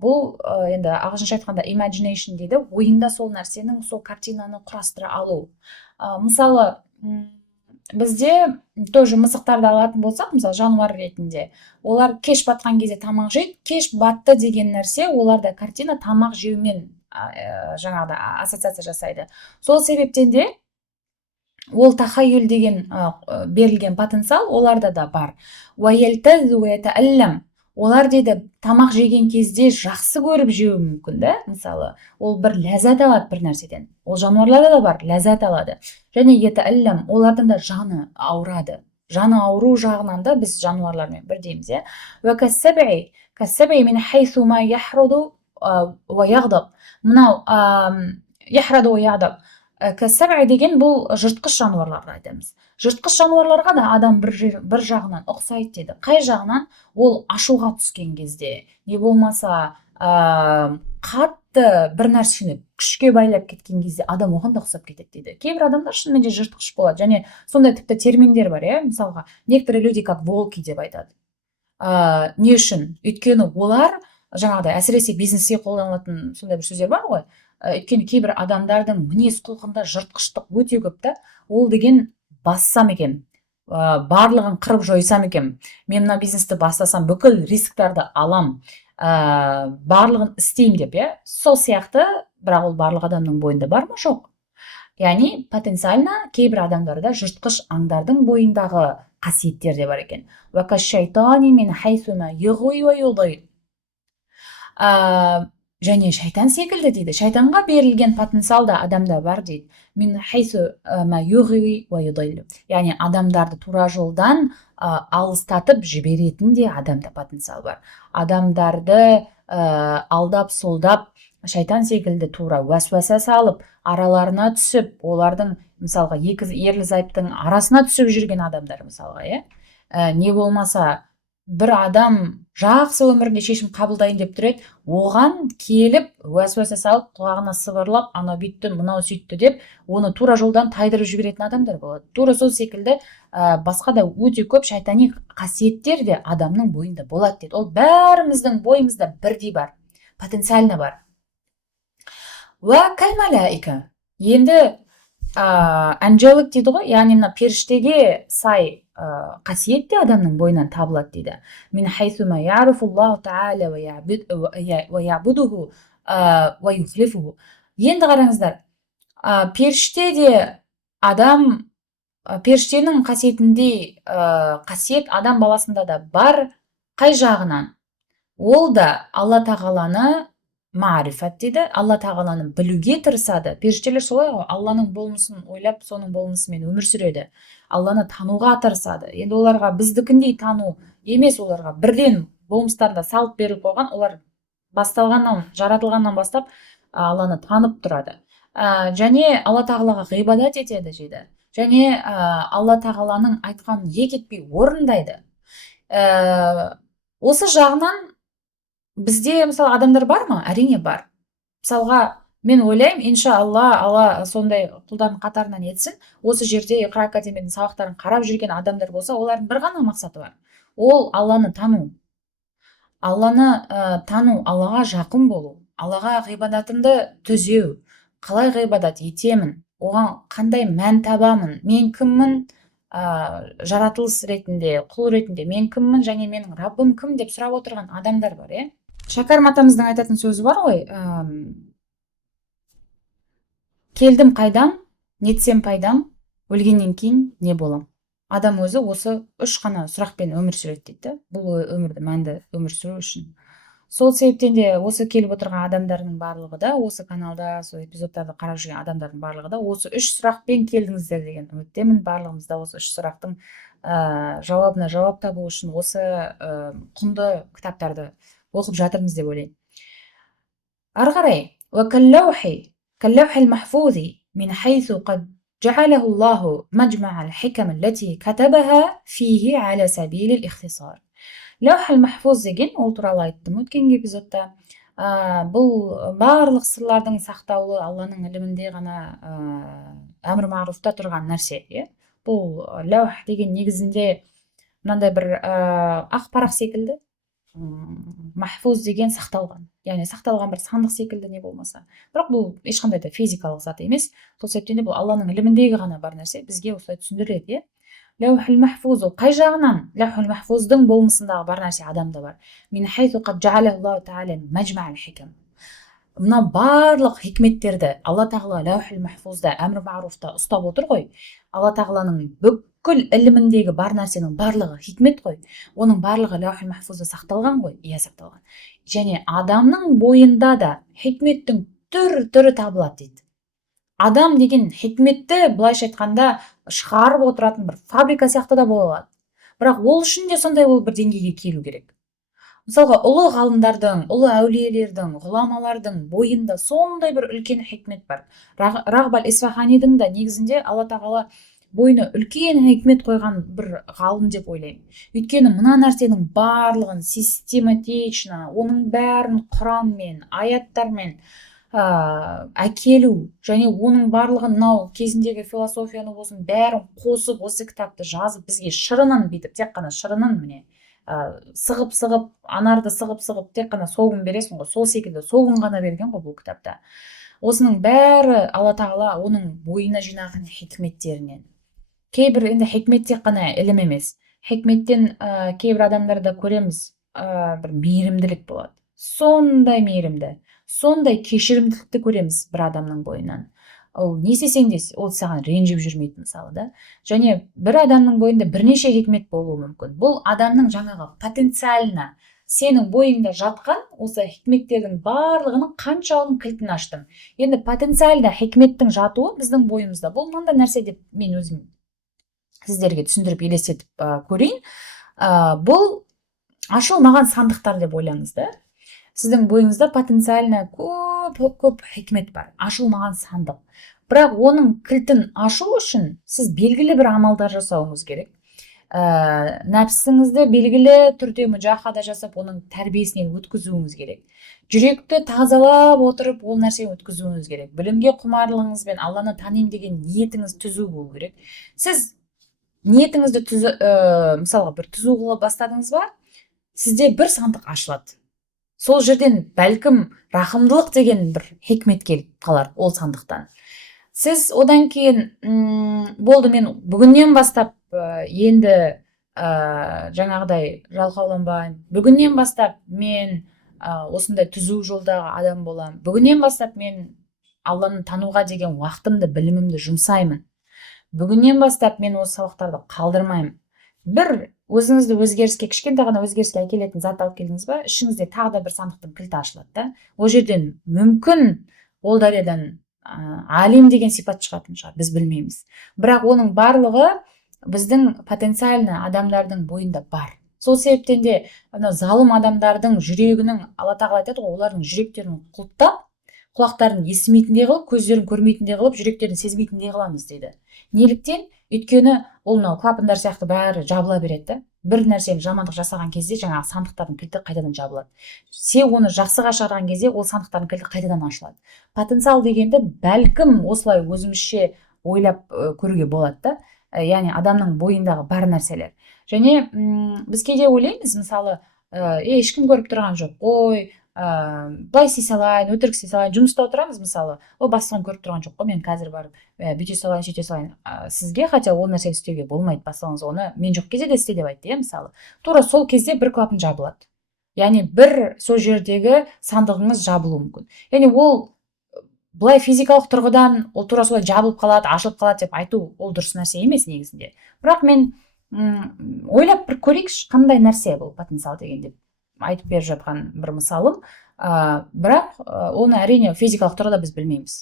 бұл енді ағылшынша айтқанда imagination дейді, ойында сол нәрсенің, сол картинаны құрастыра алу. Мысалы, бізде тоже мысықтарды алатын болсақ, мысалы жануар ретінде, олар кеш батқан кезде тамақ жейді. Кеш батты деген нәрсе оларда картина тамақ жеумен жаңағыда ассоциация жасайды. Сол себептен де ол тахайюл деген берілген потенциал оларда да бар. Олар дейді тамақ жеген кезде жақсы көріп жеуі мүмкін, да? Мысалы, ол бір ләззат алады бір нәрседен. Ол жануарларда да бар, ләззат алады. Және олардың да жаны ауырады. Жаны ауру жағынан да біз жануарлармен бірдейміз, иә. Мынау яхраду ва ягдаб. Кәссәбәй деген бұл жыртқыш жануарларды айтамыз. Жыртқыш жануарларға да адам бір жағынан ұқсайды дейді. Қай жағынан? Ол ашуға түскен кезде, не болмаса қатты бір нәрсені күшке байлап кеткен кезде адам оған да ұқсап кетеді дейді. Кейбір адамдар шынымен де жыртқыш болады, және сондай тіпті терминдер бар, иә. Мысалға, некоторые люди как волки деп айтады. Не үшін? Өйткені олар жаңағыдай әсіресе бизнесте қолданылатын сондай бір сөздер бар ғой. Өйткені кейбір адамдардың мінез құлқында жыртқыштық өте көп та. Ол деген бассам екен, барлығын қырып жойсам екен, мен мына бизнесті бастасам бүкіл рисктарды алам, барлығын істеймін деп, иә. Сол сияқты, бірақ ол барлық адамның бойында бар ма? Жоқ. Яғни потенциально кейбір адамдарда жыртқыш аңдардың бойындағы қасиеттер де бар екен. Және шайтан секілді дейді. Шайтанға берілген потенциал да адамда бар дейді. Яғни адамдарды тура жолдан алыстатып жіберетін де адамда потенциал бар. Адамдарды алдап солдап, шайтан секілді тура уәсуәса салып, араларына түсіп, олардың мысалға екі ерлі-зайыптың арасына түсіп жүрген адамдар мысалға, иә. Не болмаса бір адам жақсы өмірінде шешім қабылдайын деп тұрады, оған келіп уәсуәса салып, құлағына сыбырлап, анау бүйтті, мынау сөйтті деп, оны тура жолдан тайдырып жіберетін адамдар болады. Тура сол секілді басқа да өте көп шайтани қасиеттер де адамның бойында болады дейді. Ол бәріміздің бойымызда бірдей бар, потенциально бар. Енді angelic дейді ғой, яғни мына періштеге сай қасиет те адамның бойынан табылады дейді. Min haythu ma ya'rifullahu ta'ala wa ya'buduhu wa yuflifuhu. Енді қараңыздар, періште де адам, періштенің қасиетіндей қасиет адам баласында да бар. Қай жағынан? Ол да Алла тағаланы мағрифат дейді, Алла тағаланы білуге тырысады. Періштелер солай ғой, Алланың болмысын ойлап, соның болмысымен өмір сүреді. Алланы тануға тырысады. Енді оларға біздікіндей тану емес, оларға бірден болмыстарында салып беріліп қойған, олар басталғаннан, жаратылғаннан бастап Алланы танып тұрады. Және Алла тағалаға ғибадат етеді дейді. Және Алла тағаланың айтқанын ек етпей орындайды. Осы жағынан бізде мысалы адамдар бар ма? Әрине бар. Мысалға, мен ойлаймын, иншалла Алла сондай құлдардың қатарынан етсін. Осы жерде Иқра академияның сабақтарын қарап жүрген адамдар болса, олардың бір ғана мақсаты бар. Ол Алланы тану. Тану, Аллаға жақын болу, Аллаға ғибадатымды түзеу, қалай ғибадат етемін, оған қандай мән табамын, мен кіммін, жаратылыс ретінде, құл ретінде мен кіммін және менің Раббым кім деп сұрап отырған адамдар бар, Шәкәрім атамыздың айтатын сөзі бар ғой, келдім қайдам, нетсем пайдам, өлгеннен кейін не болам. Адам өзі осы үш қана сұрақпен өмір сүреді дейді. Бұл өмірді мәнді өмір сүру үшін. Сол себептен де осы келіп отырған адамдардың барлығы да, осы каналда, сол эпизодтарды қарап жүрген адамдардың барлығы да осы үш сұрақпен келдіңіздер деген үміттемін. Барлығымыз да осы үш сұрақтың жауабына жауап табу үшін осы құнды кітаптарды оқып жатырмыз деп ойлаймын. Ары қарай, كاللوح المحفوظ من حيث قد جعله الله مجمع الحكم التي كتبها فيه على سبيل الاختصار. لوح المحفوظ деген, ол туралы айттым өткен эпизодта. Бұл барлық сырлардың сақтаулы Алланың ілімінде ғана әмір маруфта тұрған нәрсе. Бұл лаух деген негізінде мынандай бір ақ парақ секілді, махфуз деген сақталған, яғни сақталған бір сандық секілді не болмаса, бірақ бұл ешқандай да физикалық зат емес. Сол себептен де бұл Алланың іліміндегі ғана бар нәрсе, бізге осылай түсіндіріледі. Лаухул махфуз, қай жағынан? Лаухул махфуздың болмысындағы бар нәрсе адамда бар. Мин хайсу қад жаалахуллаху тағала мәжмәл хикам. Мына барлық хикметтерді Алла тағала лаухул махфузда, әмір маруфта ұстап отыр ғой. Алла тағаланың бүкіл іліміндегі бар нәрсенің барлығы хикмет қой. Оның барлығы лаухул махфузда сақталған ғой, сақталған. Және адамның бойында да хикметтің түрі табылады дейді. Адам деген хикметті былайша айтқанда шығарып отыратын бір фабрика сияқты да бола алады. Бірақ ол үшін де сондай бір деңгейге келу керек. Мысалға, ұлы ғалымдардың, ұлы әулиелердің, ғұламалардың бойында сондай бір үлкен хикмет бар. Рағб аль-Исфаханидің да негізінде Алла тағала бойына үлкен хикмет қойған бір ғалым деп ойлаймын. Өйткені мына нәрсенің барлығын систематично, оның бәрін Құранмен, аяттармен әкелу, және оның барлығын мынау кезіндегі философияны болсын бәрін қосып осы кітапты жазып бізге шырынын бүйтіп, тек қана шырынын міне сығып, анарды сығып, тек қана соғым бересің ғой, сол секілді соғым ғана берген ғой бұл кітапта. Осының бәрі Алла тағала оның бойына жинаған хикметтерінен. Кейбір енді хикмет тек қана ілім емес. Хикметтен кейбір адамдарда көреміз бір мейірімділік болады. Сондай мейірімді, сондай кешірімділікті көреміз бір адамның бойынан. Ол не істесең де ол саған ренжіп жүрмейді мысалы да. Және бір адамның бойында бірнеше хикмет болуы мүмкін. Бұл адамның жаңағы потенциалына, сенің бойыңда жатқан осы хикметтердің барлығының қаншауының кілтін аштым. Енді потенциалда хикметтің жатуы біздің бойымызда. Бұл мынандай нәрсе деп мен өзім сіздерге түсіндіріп елестетіп көрейін. Бұл ашылмаған сандықтар деп ойлаңыз да. Сіздің бойыңызда потенциально көп хикмет бар, ашылмаған сандық. Бірақ оның кілтін ашу үшін сіз белгілі бір амалдар жасауыңыз керек. Нәпсіңізді белгілі түрде мұжахада жасап, оның тәрбиесінен өткізуіңіз керек. Жүректі тазалап отырып, ол нәрсені өткізуіңіз керек. Білімге құмарлығыңызбен Алланы танимын деген ниетіңіз түзу болу керек. Сіз ниетіңізді мысалға бір түзу қыла бастадыңыз ба, сізде бір сандық ашылады. Сол жерден бәлкім рахымдылық деген бір хикмет келіп қалар ол сандықтан. Сіз одан кейін болды, мен бүгіннен бастап енді жаңағыдай жалқауланбаймын. Бүгіннен бастап мен осындай түзу жолдағы адам боламын. Бүгіннен бастап мен Алланы тануға деген уақытымды, білімімді жұмсаймын. Бүгіннен бастап мен осы сабақтарды қалдырмаймын. Бір өзіңізді өзгеріске, кішкентай ғана өзгеріске әкелетін зат алып келдіңіз ба, ішіңізде тағы да бір сандықтың кілті ашылады да. Ол жерден мүмкін ол дариядан алим деген сипат шығатын шығар, біз білмейміз. Бірақ оның барлығы біздің потенциальны адамдардың бойында бар. Сол себептен де залым адамдардың жүрегінің, Алла тағала айтады ғой, олардың жүректерін құлттап, құлақтарын естімейтіндей қылып, көздерін көрмейтіндей қылып, жүректерін сезбейтіндей қыламыз дейді. Неліктен? Өйткені ол мынау клапандар сияқты бәрі жабыла береді да. Бір нәрсені жамандық жасаған кезде жаңағы сандықтардың кілті қайтадан жабылады. Сен оны жақсыға шығарған кезде ол сандықтардың кілті қайтадан ашылады. Потенциал дегенді бәлкім осылай өзімізше ойлап көруге болады да. Яғни адамның бойындағы бар нәрселер. Және біз кейде ойлаймыз, мысалы, ешкім көріп тұрған жоқ қой, былай істей салайын, өтірік істей салайын, жұмыста отырамыз мысалы, ол бастығым көріп тұрған жоқ қой, мен қазір барып бүйте салайын, сөйте салайын. Сізге хотя ол нәрсені істеуге болмайды, бастығыңыз оны мен жоқ кезде де істе деп айтты, мысалы. Тура сол кезде бір клапан жабылады. Яғни бір сол жердегі сандығыңыз жабылуы мүмкін. Яғни ол былай физикалық тұрғыдан ол тура солай жабылып қалады, ашылып қалады деп айту ол дұрыс нәрсе емес негізінде. Бірақ мен ойлап бір көрейікші, қандай нәрсе бұл потенциал деген деп айтып беріп жатқан бір мысалым. Бірақ оны әрине физикалық тұрғыда біз білмейміз.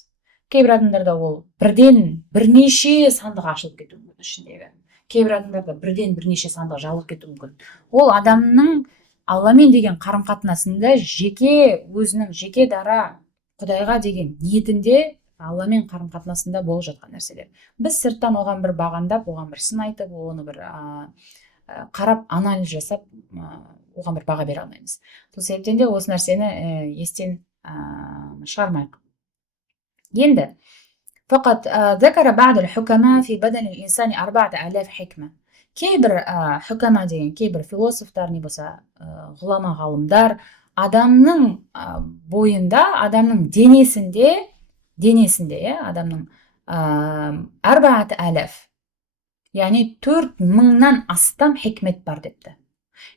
Кейбір адамдарда ол бірден бірнеше сандық ашылып кетуі мүмкін ішіндегі. Кейбір адамдарда бірден бірнеше сандық жабылып кетуі мүмкін. Ол адамның Алламен деген қарым-қатынасында жеке өзінің жеке дара Құдайға деген ниетінде Алламен қарым-қатынасында болып жатқан нәрселер. Біз сырттан оған бір бағандап, оған бір сын айтып, оны бір қарап, анализ жасап, оған бір баға бере алмаймыз. Сол себептен де осы нәрсені естен шығармайық. Енді فقط ذكر بعض الحكماء في بدن الإنسان 4000 حكمة. Кейбір حكماء деген кейбір философтар, не болса ғұлама ғалымдар адамның бойында, адамның денесінде, адамның 4000, яғни 4000-нан астам хикмет бар депті.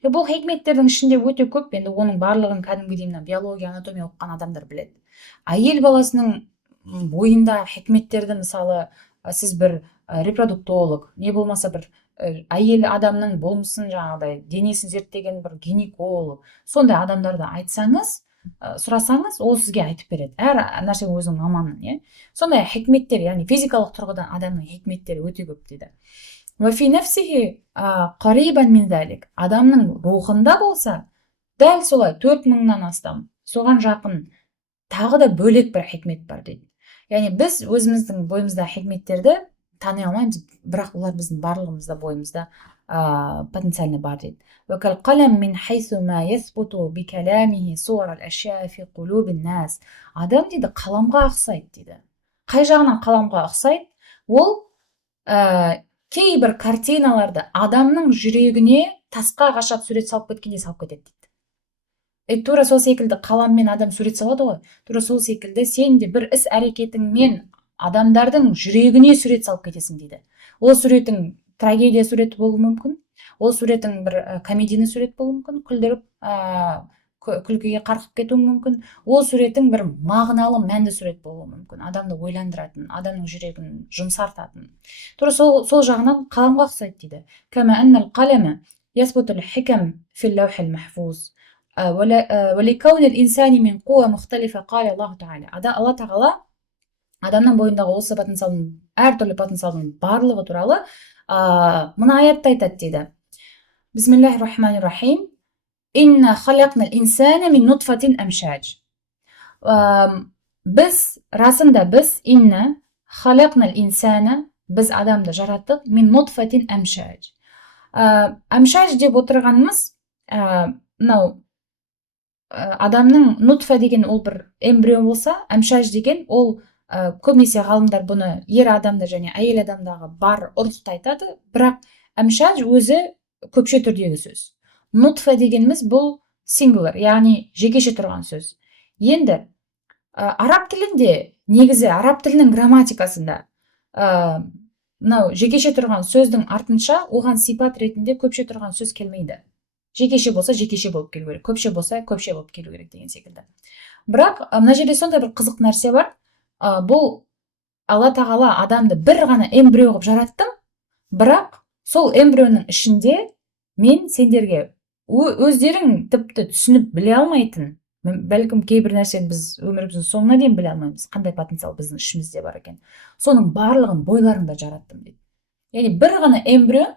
Бұл хикметтердің ішінде өте көп, енді оның барлығын кәдімгідей биология, анатомия оқыған адамдар біледі. Әйел баласының бойында хикметтерді, мысалы, сіз бір репродуктолог, не болмаса бір әйел адамның болмысын жаңағыдай денесін зерттеген бір гинеколог, сондай адамдарды айтсаңыз, сұрасаңыз, ол сізге айтып береді. Әр нәрсенің өзінің маманы, сондай хикметтер, яғни физикалық тұрғыдан адамның хикметтері өте көп дейді. وفي نفسه قريبا من ذلك. Адамның рухында болса, дәл солай 4000-нан астам, соған жақын тағы да бөлек бір хикмет бар дейді. Яғни біз өзіміздің бойымызда хикметтерді тани алмаймыз, бірақ олар біздің барлығымызда бойымызда потенциально бар дейді. وكالقلم من حيث ما يثبت بكلامه صور الأشياء في قلوب الناس. Адам дейді қаламға ұқсайды дейді. Қай жағынан қаламға ұқсайды? Ол кейбір картиналарды адамның жүрегіне тасқа қашап сурет салып кеткенде салып кетеді дейді. Тура сол секілді қаламмен адам сурет салады ғой. Тура сол секілді сен де бір іс әрекетіңмен адамдардың жүрегіне сурет салып кетесің дейді. Ол суретің трагедия суреті болуы мүмкін, ол суретің бір комедийный сурет болуы мүмкін, күлдіріп күлкіге қарқып кетуі мүмкін, ол суретің бір мағыналы мәнді сурет болуы мүмкін, адамды ойландыратын, адамның жүрегін жұмсартатын. Тура сол жағынан қаламға ұқсайды дейді. كما أن القلم يثبت الحكم في اللوح المحفوظ ولكون الإنسان من قوة مختلفة قال الله تعالى. Алла тағала адамның бойындағы осы потенциалдың, әртүрлі потенциалдың барлығы туралы мына аятта айтады дейді. Бисмиллахир-рахманир-рахим. Инна халақнал инсана мин нутфатин амшаж. Біз, расында біз, инна халақнал инсана, біз адамды жараттық, мин нутфатин амшаж. Амшаж деп отырғанымыз, мынау адамның нутфа деген ол бір эмбрион болса, амшаж деген ол көбінесе ғалымдар бұны ер адамда және әйел адамдағы бар ұрықты айтады, бірақ амшаж өзі көпше түрдегі сөз. Нутфа дегеніміз бұл сингулар, яғни жекеше тұрған сөз. Енді араб тілінде, негізі араб тілінің грамматикасында мынау жекеше тұрған сөздің артынша оған сипат ретінде көпше тұрған сөз келмейді. Жекеше болса жекеше болып келу керек, көпше болса көпше болып келу керек деген секілді. Бірақ мына жерде сондай бір қызық нәрсе бар. Бұл Алла тағала адамды бір ғана эмбрио қылып жараттым, бірақ сол эмбрионның ішінде мен сендерге өздерің тіпті түсініп біле алмайтын, бәлкім кейбір нәрсені біз өміріміздің соңына дейін біле алмаймыз, қандай потенциал біздің ішімізде бар екен. Соның барлығын бойларында жараттым дейді. Яғни бір ғана эмбрион,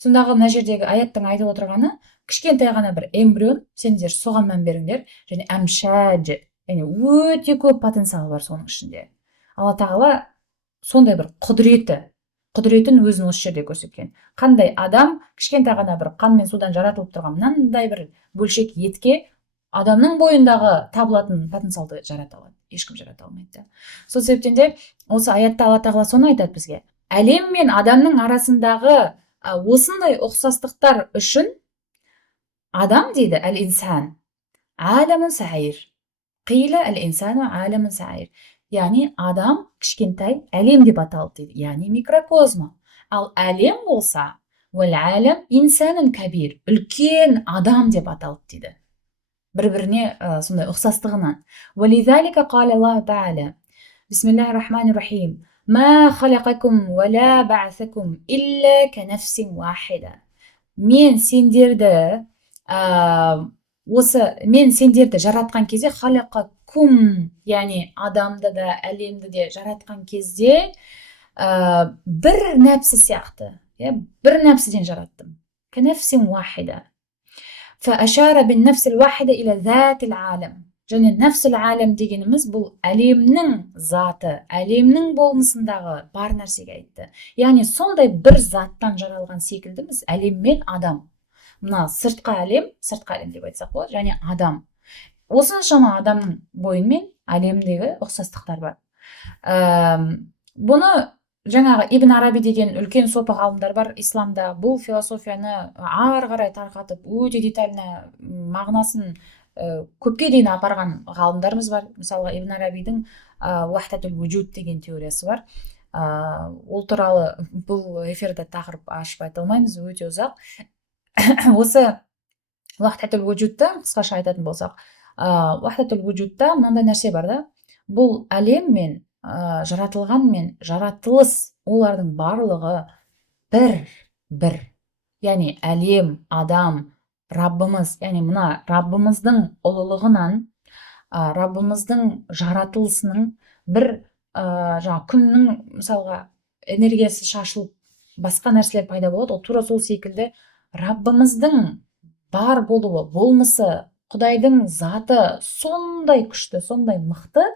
сондағы мына жердегі аяттың айтып отырғаны, кішкентай ғана бір эмбрион, сендер соған мән беріңдер, және әмшәж, яғни өте көп потенциал бар соның ішінде. Алла тағала сондай бір құдіретін өзін осы жерде көрсеткен. Қандай адам кішкентай ғана бір қан мен судан жаратылып тұрған мынандай бір бөлшек етке адамның бойындағы табылатын потенциалды жарата алады. Ешкім жарата алмайды. Сол себептен де осы аятта Алла тағала соны айтады бізге. Әлем мен адамның арасындағы осындай ұқсастықтар үшін адам дейді әл-инсан әлемін сәйір. Қилә әл-инсану әлемін сәйір. Яғни адам кішкентай әлем деп аталды дейді. Яғни микрокосма. Ал әлем болса, уәл әлем инсанун кәбир. Үлкен адам деп аталды дейді. Бір-біріне сондай ұқсастығынан. Вализалика қала Аллаху тағала. Бисмиллахир-рахманир-рахим. Ма халақакум ва ла бa'сакум илля канафсин вахида. Мен сендерді жаратқан кезде халақакум, яғни адамды да әлемді де жаратқан кезде бір нәпсі сияқты, бір нәпсіден жараттым. Канафсин вахида. فأشار بالنفس الواحدة إلى ذات العالم. және нәфсіл әлем дегеніміз бұл әлемнің заты, әлемнің болмысындағы бар нәрсеге айтты. Яғни сондай бір заттан жаралған секілді біз әлем мен адам. Мына сыртқы әлем деп айтсақ болады, және адам. Осыншама адамның бойы мен әлемдегі ұқсастықтар бар. Бұны жаңағы Ибн Араби деген үлкен сопы ғалымдар бар исламда. Бұл философияны ары қарай тарқатып, өте детально мағынасын көпке дейін апарған ғалымдарымыз бар. Мысалға Ибн Арабидің уахдатул вуджуд деген теориясы бар. Ол туралы бұл эфирде тақырып ашып айта алмаймыз, өте ұзақ. Осы уахдатул вуджудта қысқаша айтатын болсақ, уахдатул вуджудта мынандай нәрсе бар да. Бұл әлем мен жаратылған мен жаратылыс, олардың барлығы бір. Яғни әлем, адам, Раббымыз, яғни мына Раббымыздың ұлылығынан, Раббымыздың жаратылысының бір күннің мысалға энергиясы шашылып басқа нәрселер пайда болады. Ол тура сол секілді Раббымыздың бар болуы, болмысы, Құдайдың заты сондай күшті, сондай мықты,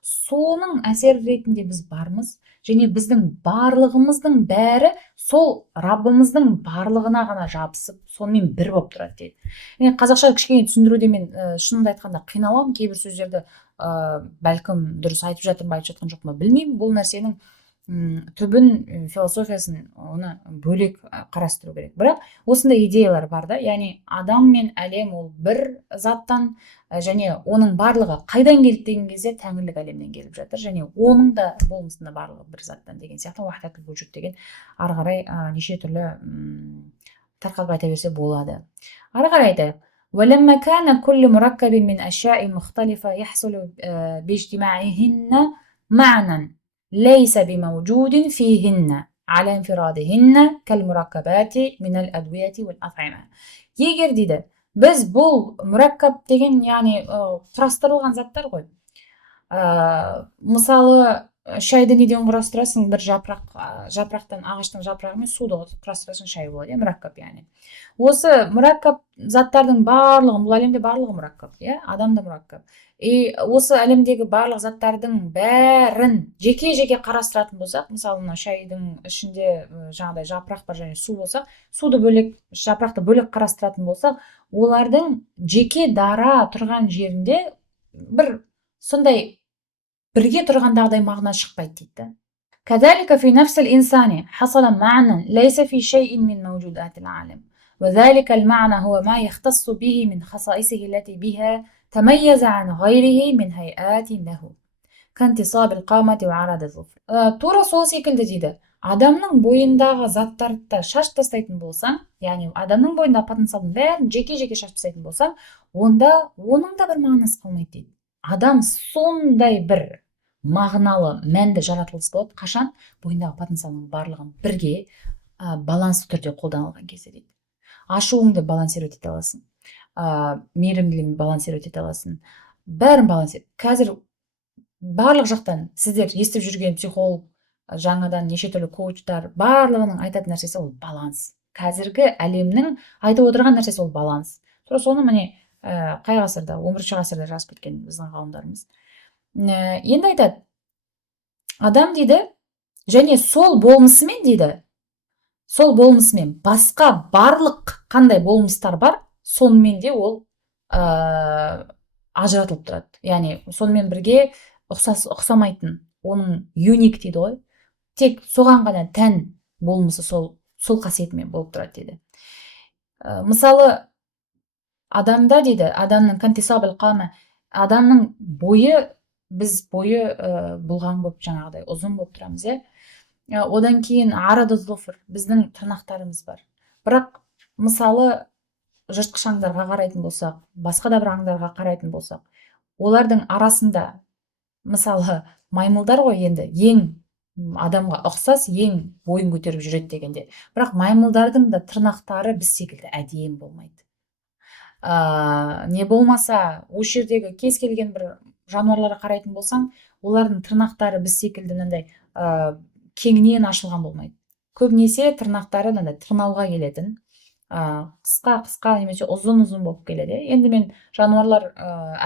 соның әсер ретінде біз бармыз, және біздің барлығымыздың бәрі сол Раббымыздың барлығына ғана жабысып, сонымен бір болып тұрады дейді. Қазақша кішкене түсіндіруде мен шынымды айтқанда қиналамын, кейбір сөздерді бәлкім дұрыс айтып жатырмын ба, айтып жатқан жоқпын ба білмеймін. Бұл нәрсенің түбін, философиясын оны бөлек қарастыру керек. Бірақ осындай идеялар бар да, яғни адам мен әлем ол бір заттан, және оның барлығы қайдан келді деген кезде тәңірлік әлемнен келіп жатыр, және оның да болмысында барлығы бір заттан деген сияқты. Уахдатул вуджуд деген ары қарай неше түрлі тарқатып айта берсе болады. Ары қарай айтайық. ولما كان كل مركب من أشياء مختلفة يحصل باجتماعهن معنى ليس بموجود فيهن على انفرادهن كالمركبات من الأدوية والأطعمة. Егер дейді, біз бұл мұраккаб деген, яғни құрастырылған заттар ғой. Мысалы, шайды неден құрастырасың? Бір жапырақтан, ағаштың жапырағымен суды құрастырасың, шай болады, мұраккаб яғни. Осы мұраккаб заттардың барлығы, бұл әлемде барлығы мұраккаб, адам да мұраккаб. Осы әлемдегі барлық заттардың бәрін жеке-жеке қарастыратын болсақ, мысалы мына шайдың ішінде жаңағыдай жапырақ бар және су болса, суды бөлек, жапырақты бөлек қарастыратын болсақ, олардың жеке дара тұрған жерінде бір сондай бірге тұрғандағыдай мағына шықпайды дейді. كذلك في نفس الإنسان حصل معنى ليس في شيء من موجودات العالم وذلك المعنى هو ما يختص به من خصائصه التي بها تميز عن غيره من هيئات له كانتصاب القامة وعرض الظفر. тура сол секілді дейді. Адамның бойындағы заттарды шаш тастайтын болсаң, яғни адамның бойындағы потенциалдың бәрін жеке-жеке шаш тастайтын болсаң, онда оның да бір мағынасы қалмайды дейді. Адам сондай бір мағыналы, мәнді жаратылыс болады, қашан бойындағы потенциалның барлығын бірге балансты түрде қолданылған кезде дейді. Ашуыңды балансировать ете аласың, мейірімділігіңді балансировать ете аласың, бәрін балансировать. Қазір барлық жақтан сіздер естіп жүрген психолог, жаңадан неше түрлі коучтар, барлығының айтатын нәрсесі ол баланс. Қазіргі әлемнің айтып отырған нәрсесі ол баланс. Соны міне қай ғасырда, 11-ші ғасырда жазып кеткен біздің ғалымдарымыз. Енді айтады, адам дейді, және сол болмысымен дейді, сол болмысымен басқа барлық қандай болмыстар бар, сонымен де ол ажыратылып тұрады. Яғни сонымен бірге ұқсамайтын, оның юник дейді ғой, тек соған ғана тән болмысы сол қасиетімен болып тұрады дейді. Мысалы, адамда дейді, адамның контесабл қамы, адамның бойы, біз бойы бұлған болып, жаңағыдай ұзын болып тұрамыз, одан кейін арады зофр, біздің тырнақтарымыз бар. Бірақ мысалы жыртқыш аңдарға қарайтын болсақ, басқа да бір аңдарға қарайтын болсақ, олардың арасында мысалы маймылдар ғой, енді ең адамға ұқсас, ең бойын көтеріп жүреді дегенде, бірақ маймылдардың да тырнақтары біз секілді әдемі болмайды. Не болмаса осы жердегі кез келген бір жануарларға қарайтын болсаң, олардың тырнақтары біз секілді мынандай кеңінен ашылған болмайды. Көбінесе тырнақтары мынандай тырнауға келетін, қысқа немесе ұзын болып келеді. Енді мен жануарлар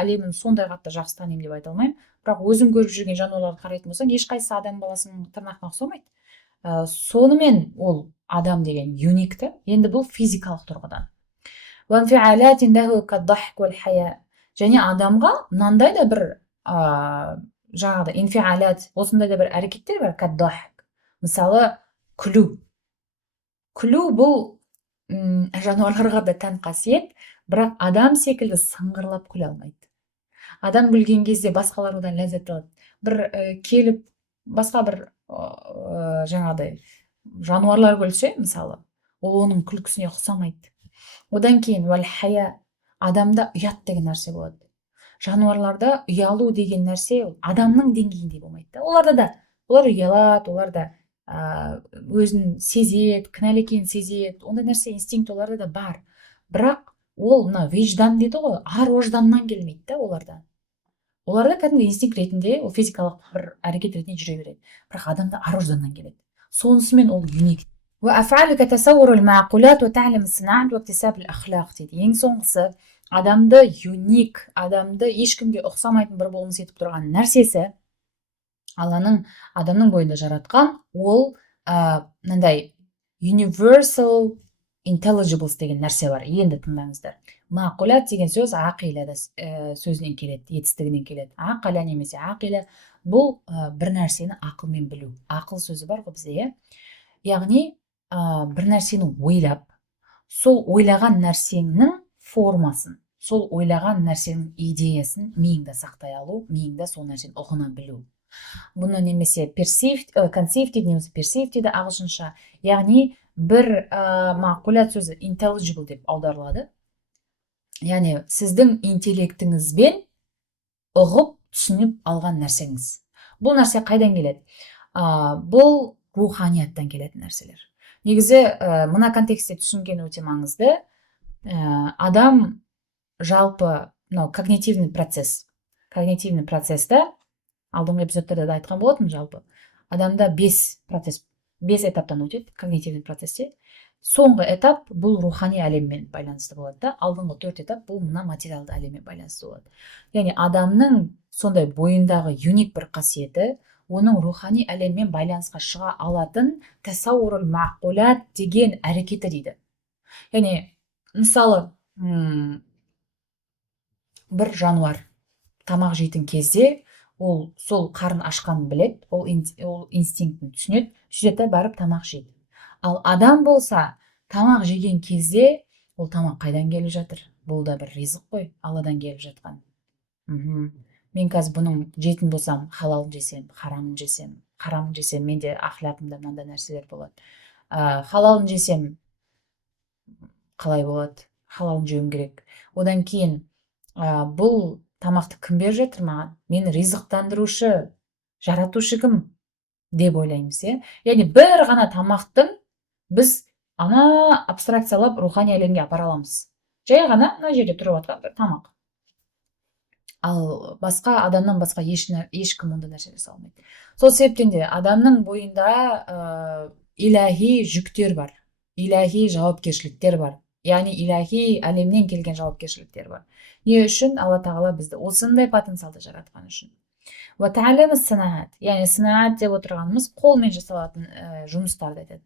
әлемін сондай қатты жақсы танимын деп айта алмаймын, бірақ өзім көріп жүрген жануарларға қарайтын болсаң, ешқайсысы адам баласының тырнағына ұқсамайды. Сонымен ол адам деген юникті. Енді бұл физикалық тұрғыдан. Және адамға мынандай да бір жаңағыдай инфиалят, осындай да бір әрекеттер бар. Мысалы, күлу. Күлу бұл жануарларға да тән қасиет, бірақ адам секілді сыңғырлап күле алмайды. Адам күлген кезде басқалар одан ләззат алады. Бір келіп басқа бір жаңағыдай жануарлар күлсе, мысалы, ол оның күлкісіне ұқсамайды. Одан кейін адамда ұят деген нәрсе болады. Жануарларда ұялу деген нәрсе адамның деңгейінде болмайды. Олар ұялады, олар да өзін сезеді, кінәлі екенін сезеді, ондай нәрсе, инстинкт оларда да бар. Бірақ ол виждан дейді ғой, ар ожданнан келмейді оларда. Оларда кәдімгі инстинкт ретінде, ол физикалық бір әрекет ретінде жүре береді. Бірақ адамда ар ожданнан келеді. Сонысымен ол юник. Ең соңғысы, адамды юник, адамды ешкімге ұқсамайтын бір болмыс етіп тұрған нәрсесі, Алланың адамның бойында жаратқан, ол мынандай universal intelligibles деген нәрсе бар. Енді тыңдаңыздар. Мақулат деген сөз ақила сөзінен келеді, етістігінен келеді. Ақала немесе ақила бұл бір нәрсені ақылмен білу. Ақыл сөзі бар ғой бізде, яғни бір нәрсені ойлап, сол ойлаған нәрсенің формасын, сол ойлаған нәрсенің идеясын миыңда сақтай алу, миыңда сол нәрсені ұғына білу. Бұны немесе conceived немесе perceived дейді ағылшынша. Яғни бір мақулат сөзі intelligible деп аударылады. Яғни сіздің интеллектіңізбен ұғып, түсініп алған нәрсеңіз. Бұл нәрсе қайдан келеді? Бұл руханияттан келетін нәрселер. Негізі мына контекстте түсінген өте маңызды. Адам жалпы когнитивный процесті алдыңғы эпизодтарда да айтқан болатын, жалпы адамда 5 этаптан өтеді когнитивный процесте. Соңғы этап бұл рухани әлеммен байланысты болады да, алдыңғы 4 этап бұл мына материалды әлеммен байланысты болады. Яғни адамның сондай бойындағы юник бір қасиеті, оның рухани әлеммен байланысқа шыға алатын тасауурул мақулат деген әрекеті дейді. Яғни мысалы, бір жануар тамақ жейтін кезде ол сол қарын ашқанын біледі, ол инстинктін түсінеді, сөйтеді барып тамақ жейді. Ал адам болса, тамақ жеген кезде ол тамақ қайдан келіп жатыр? Бұл да бір ризық қой, Алладан келіп жатқан. Мен қазір бұның жейтін болсам, халалын жесем, харамын жесем, менде ахлақымда мынандай нәрселер болады. Халалын жесем қалай болады? Халалын жеуім керек. Одан кейін бұл тамақты кім беріп жатыр маған? Мені ризықтандырушы, жаратушы кім деп ойлаймыз. Яғни бір ғана тамақтың біз абстракциялап рухани әлемге апара аламыз. Жай ғана мына жерде тұрып жатқан бір тамақ. Ал адамнан басқа ешкім ондай нәрсе жасай алмайды. Сол себептен де адамның бойында илахи жүктер бар, илахи жауапкершіліктер бар. яғни илахи әлемнен келген жауапкершіліктер бар. Не үшін? Алла тағала бізді осындай потенциалды жаратқан үшін. Яғни сынаат деп отырғанымыз қолмен жасалатын жұмыстарды айтады.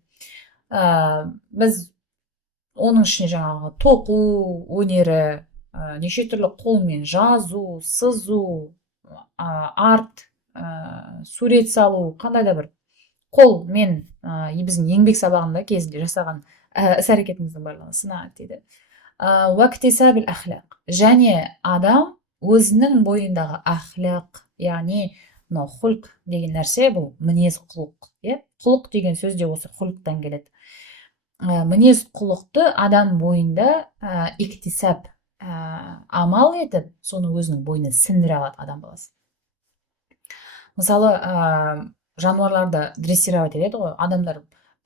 Біз оның ішіне жаңағы тоқу өнері, неше түрлі қолмен жазу, сызу, арт, сурет салу, қандай да бір қолмен біздің еңбек сабағында кезінде жасаған іс әрекетіміздің барлығы сынаат дейді. Және адам өзінің бойындағы ахляқ, яғни мынау хұлқ деген нәрсе, бұл мінез құлық. Құлық деген сөз де осы хұлықтан келеді. Мінез құлықты адам бойында иктисаб, амал етіп, соны өзінің бойына сіңдіре алады адам баласы. Мысалы, жануарларды дрессировать етеді ғой. Адамдар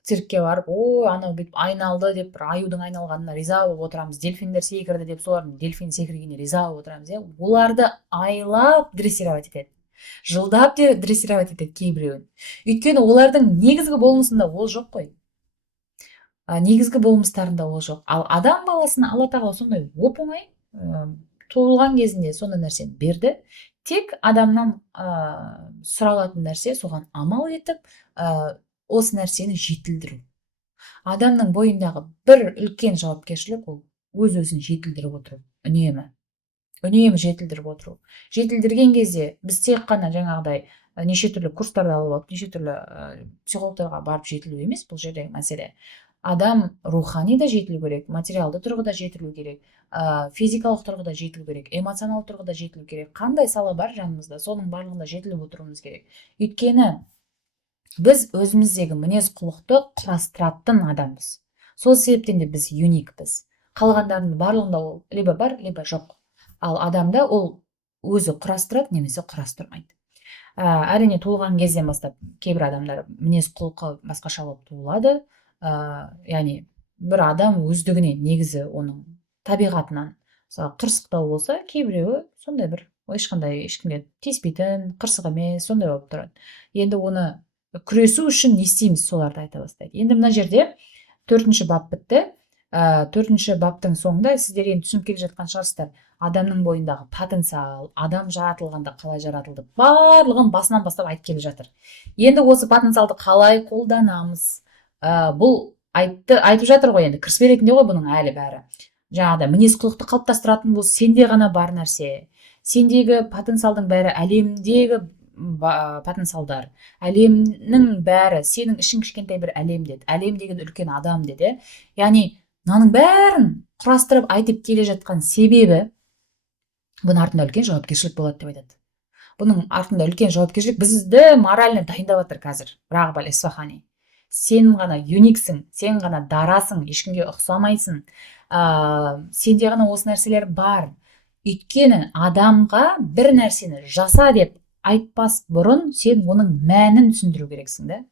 циркке барып, анау бүйтіп айналды деп, бір аюдың айналғанына риза болып отырамыз, дельфиндер секірді деп, солардың дельфин секіргеніне риза болып отырамыз. Оларды айлап дрессировать етеді, жылдап дрессировать етеді кейбіреуін. Өйткені олардың негізгі болмысында ол жоқ қой. Негізгі болмыстарында ол жоқ. Ал адам баласына Алла тағала сондай оп-оңай туылған кезінде сондай нәрсені берді. Тек адамнан сұралатын нәрсе соған амал етіп, осы нәрсені жетілдіру. Адамның бойындағы бір үлкен жауапкершілік ол өз-өзін жетілдіріп отыру. Үнемі жетілдіріп отыру. Жетілдірген кезде біз тек қана жаңағыдай неше түрлі курстарды алып алып, неше түрлі психологтарға барып жетілу емес, бұл жердегі мәселе. Адам рухани да жетілу керек, материалды тұрғыда жетілу керек, физикалық тұрғыда жетілу керек, эмоционалдық тұрғыда жетілу керек. Қандай сала бар жанымызда, соның барлығында жетіліп отыруымыз керек. Өйткені біз өзіміздегі мінез құлықты құрастыратын адамбыз. Сол себептен де біз юникпіз. Қалғандардың барлығында ол либо бар, либо жоқ. Ал адамда ол өзі құрастырады, немесе құрастырмайды. Әрине туылған кезден бастап кейбір адамдар мінез құлқы басқаша болып туылады. Яғни бір адам өздігінен негізі оның табиғатынан қырсықтау болса, кейбіреуі сондай бір ешкімге тиіспейтін, қырсық емес, сондай болып тұрады. Енді оны күресу үшін не істейміз, соларды айта бастайды. Енді мына жерде 4-ші бап бітті. 4-ші баптың соңында сіздер енді түсініп келе жатқан шығарсыздар. Адамның бойындағы потенциал, адам жаратылғанда қалай жаратылды, барлығын басынан бастап айтып келе жатыр. Енді осы потенциалды қалай қолданамыз? Бұл айтып жатыр ғой, енді кіріспе ретінде ғой бұның әлі бәрі. Жаңағыда мінез құлықты қалыптастыратын бұл сенде ғана бар нәрсе. Сендегі потенциалдың бәрі әлемдегі потенциалдар. Әлемнің бәрі сенің ішің кішкентай бір әлем деді. Әлем деген үлкен адам деді. Яғни мынаның бәрін құрастырып айтып келе жатқан себебі бұның артында үлкен жауапкершілік болады деп айтады. Бұның артында үлкен жауапкершілік бізді морально дайындап жатыр қазір. Рағб әл-Исфахани. Сен ғана юниксің, сен ғана дарасың, ешкімге ұқсамайсың. Сенде ғана осы нәрселер бар. Өйткені адамға бір нәрсені жаса деп айтпас бұрын сен оның мәнін түсіндіру керексің да.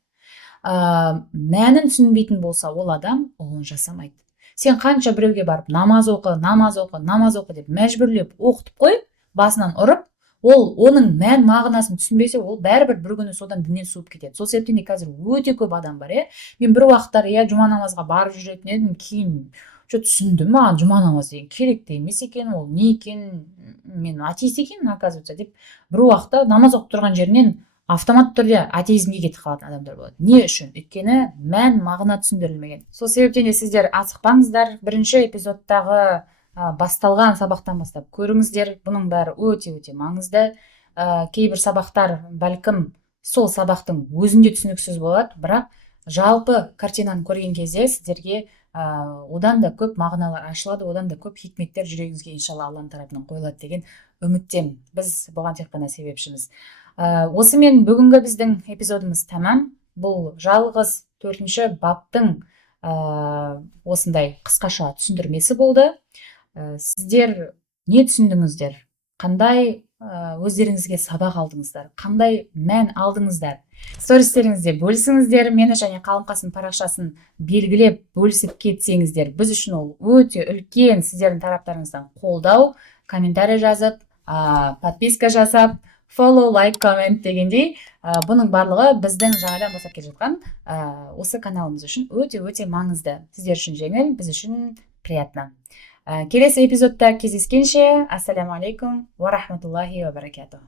Мәнін түсінбейтін болса, ол адам оны жасамайды. Сен қанша біреуге барып намаз оқы деп мәжбүрлеп оқытып қой, басынан ұрып, ол оның мән мағынасын түсінбесе, ол бәрібір бір күні содан діннен суып кетеді. Сол себептен қазір өте көп адам бар. Мен бір уақыттар жұма намазға барып жүретін едім, кейін түсіндім, маған жұма намаз деген керек те емес екен, ол не екен, мен атеист екенмін, оказывается, деп бір уақытта намаз оқып тұрған жерінен автоматты түрде атеизмге кетіп қалатын адамдар болады. Не үшін? Өйткені мән мағына түсіндірілмеген. Сол себептен де сіздер асықпаңыздар, бірінші эпизодтағы басталған сабақтан бастап көріңіздер. Бұның бәрі өте маңызды. Кейбір сабақтар бәлкім сол сабақтың өзінде түсініксіз болады, бірақ жалпы картинаны көрген кезде сіздерге одан да көп мағыналар ашылады, одан да көп хикметтер жүрегіңізге иншалла Алланың тарапынан қойылады деген үміттемін. Біз бұған тек қана себепшіміз. Осымен бүгінгі біздің эпизодымыз тәмам. Бұл жалғыз 4-ші баптың осындай қысқаша түсіндірмесі болды. Сіздер не түсіндіңіздер? Қандай өздеріңізге сабақ алдыңыздар? Қандай мән алдыңыздар? Стористеріңізде бөлісіңіздер, мені және Қалым Қасым парақшасын белгілеп бөлісіп кетсеңіздер, біз үшін ол өте үлкен сіздердің тараптарыңыздан қолдау. Комментарий жазып, подписка жасап, follow, like, comment дегендей, бұның барлығы біздің жаңадан бастап келе жатқан осы каналымыз үшін өте маңызды. Сіздер үшін жеңіл, біз үшін приятно. Келесі эпизодта кездескенше, ассаламу алейкум ва рахматуллахи ва баракатух.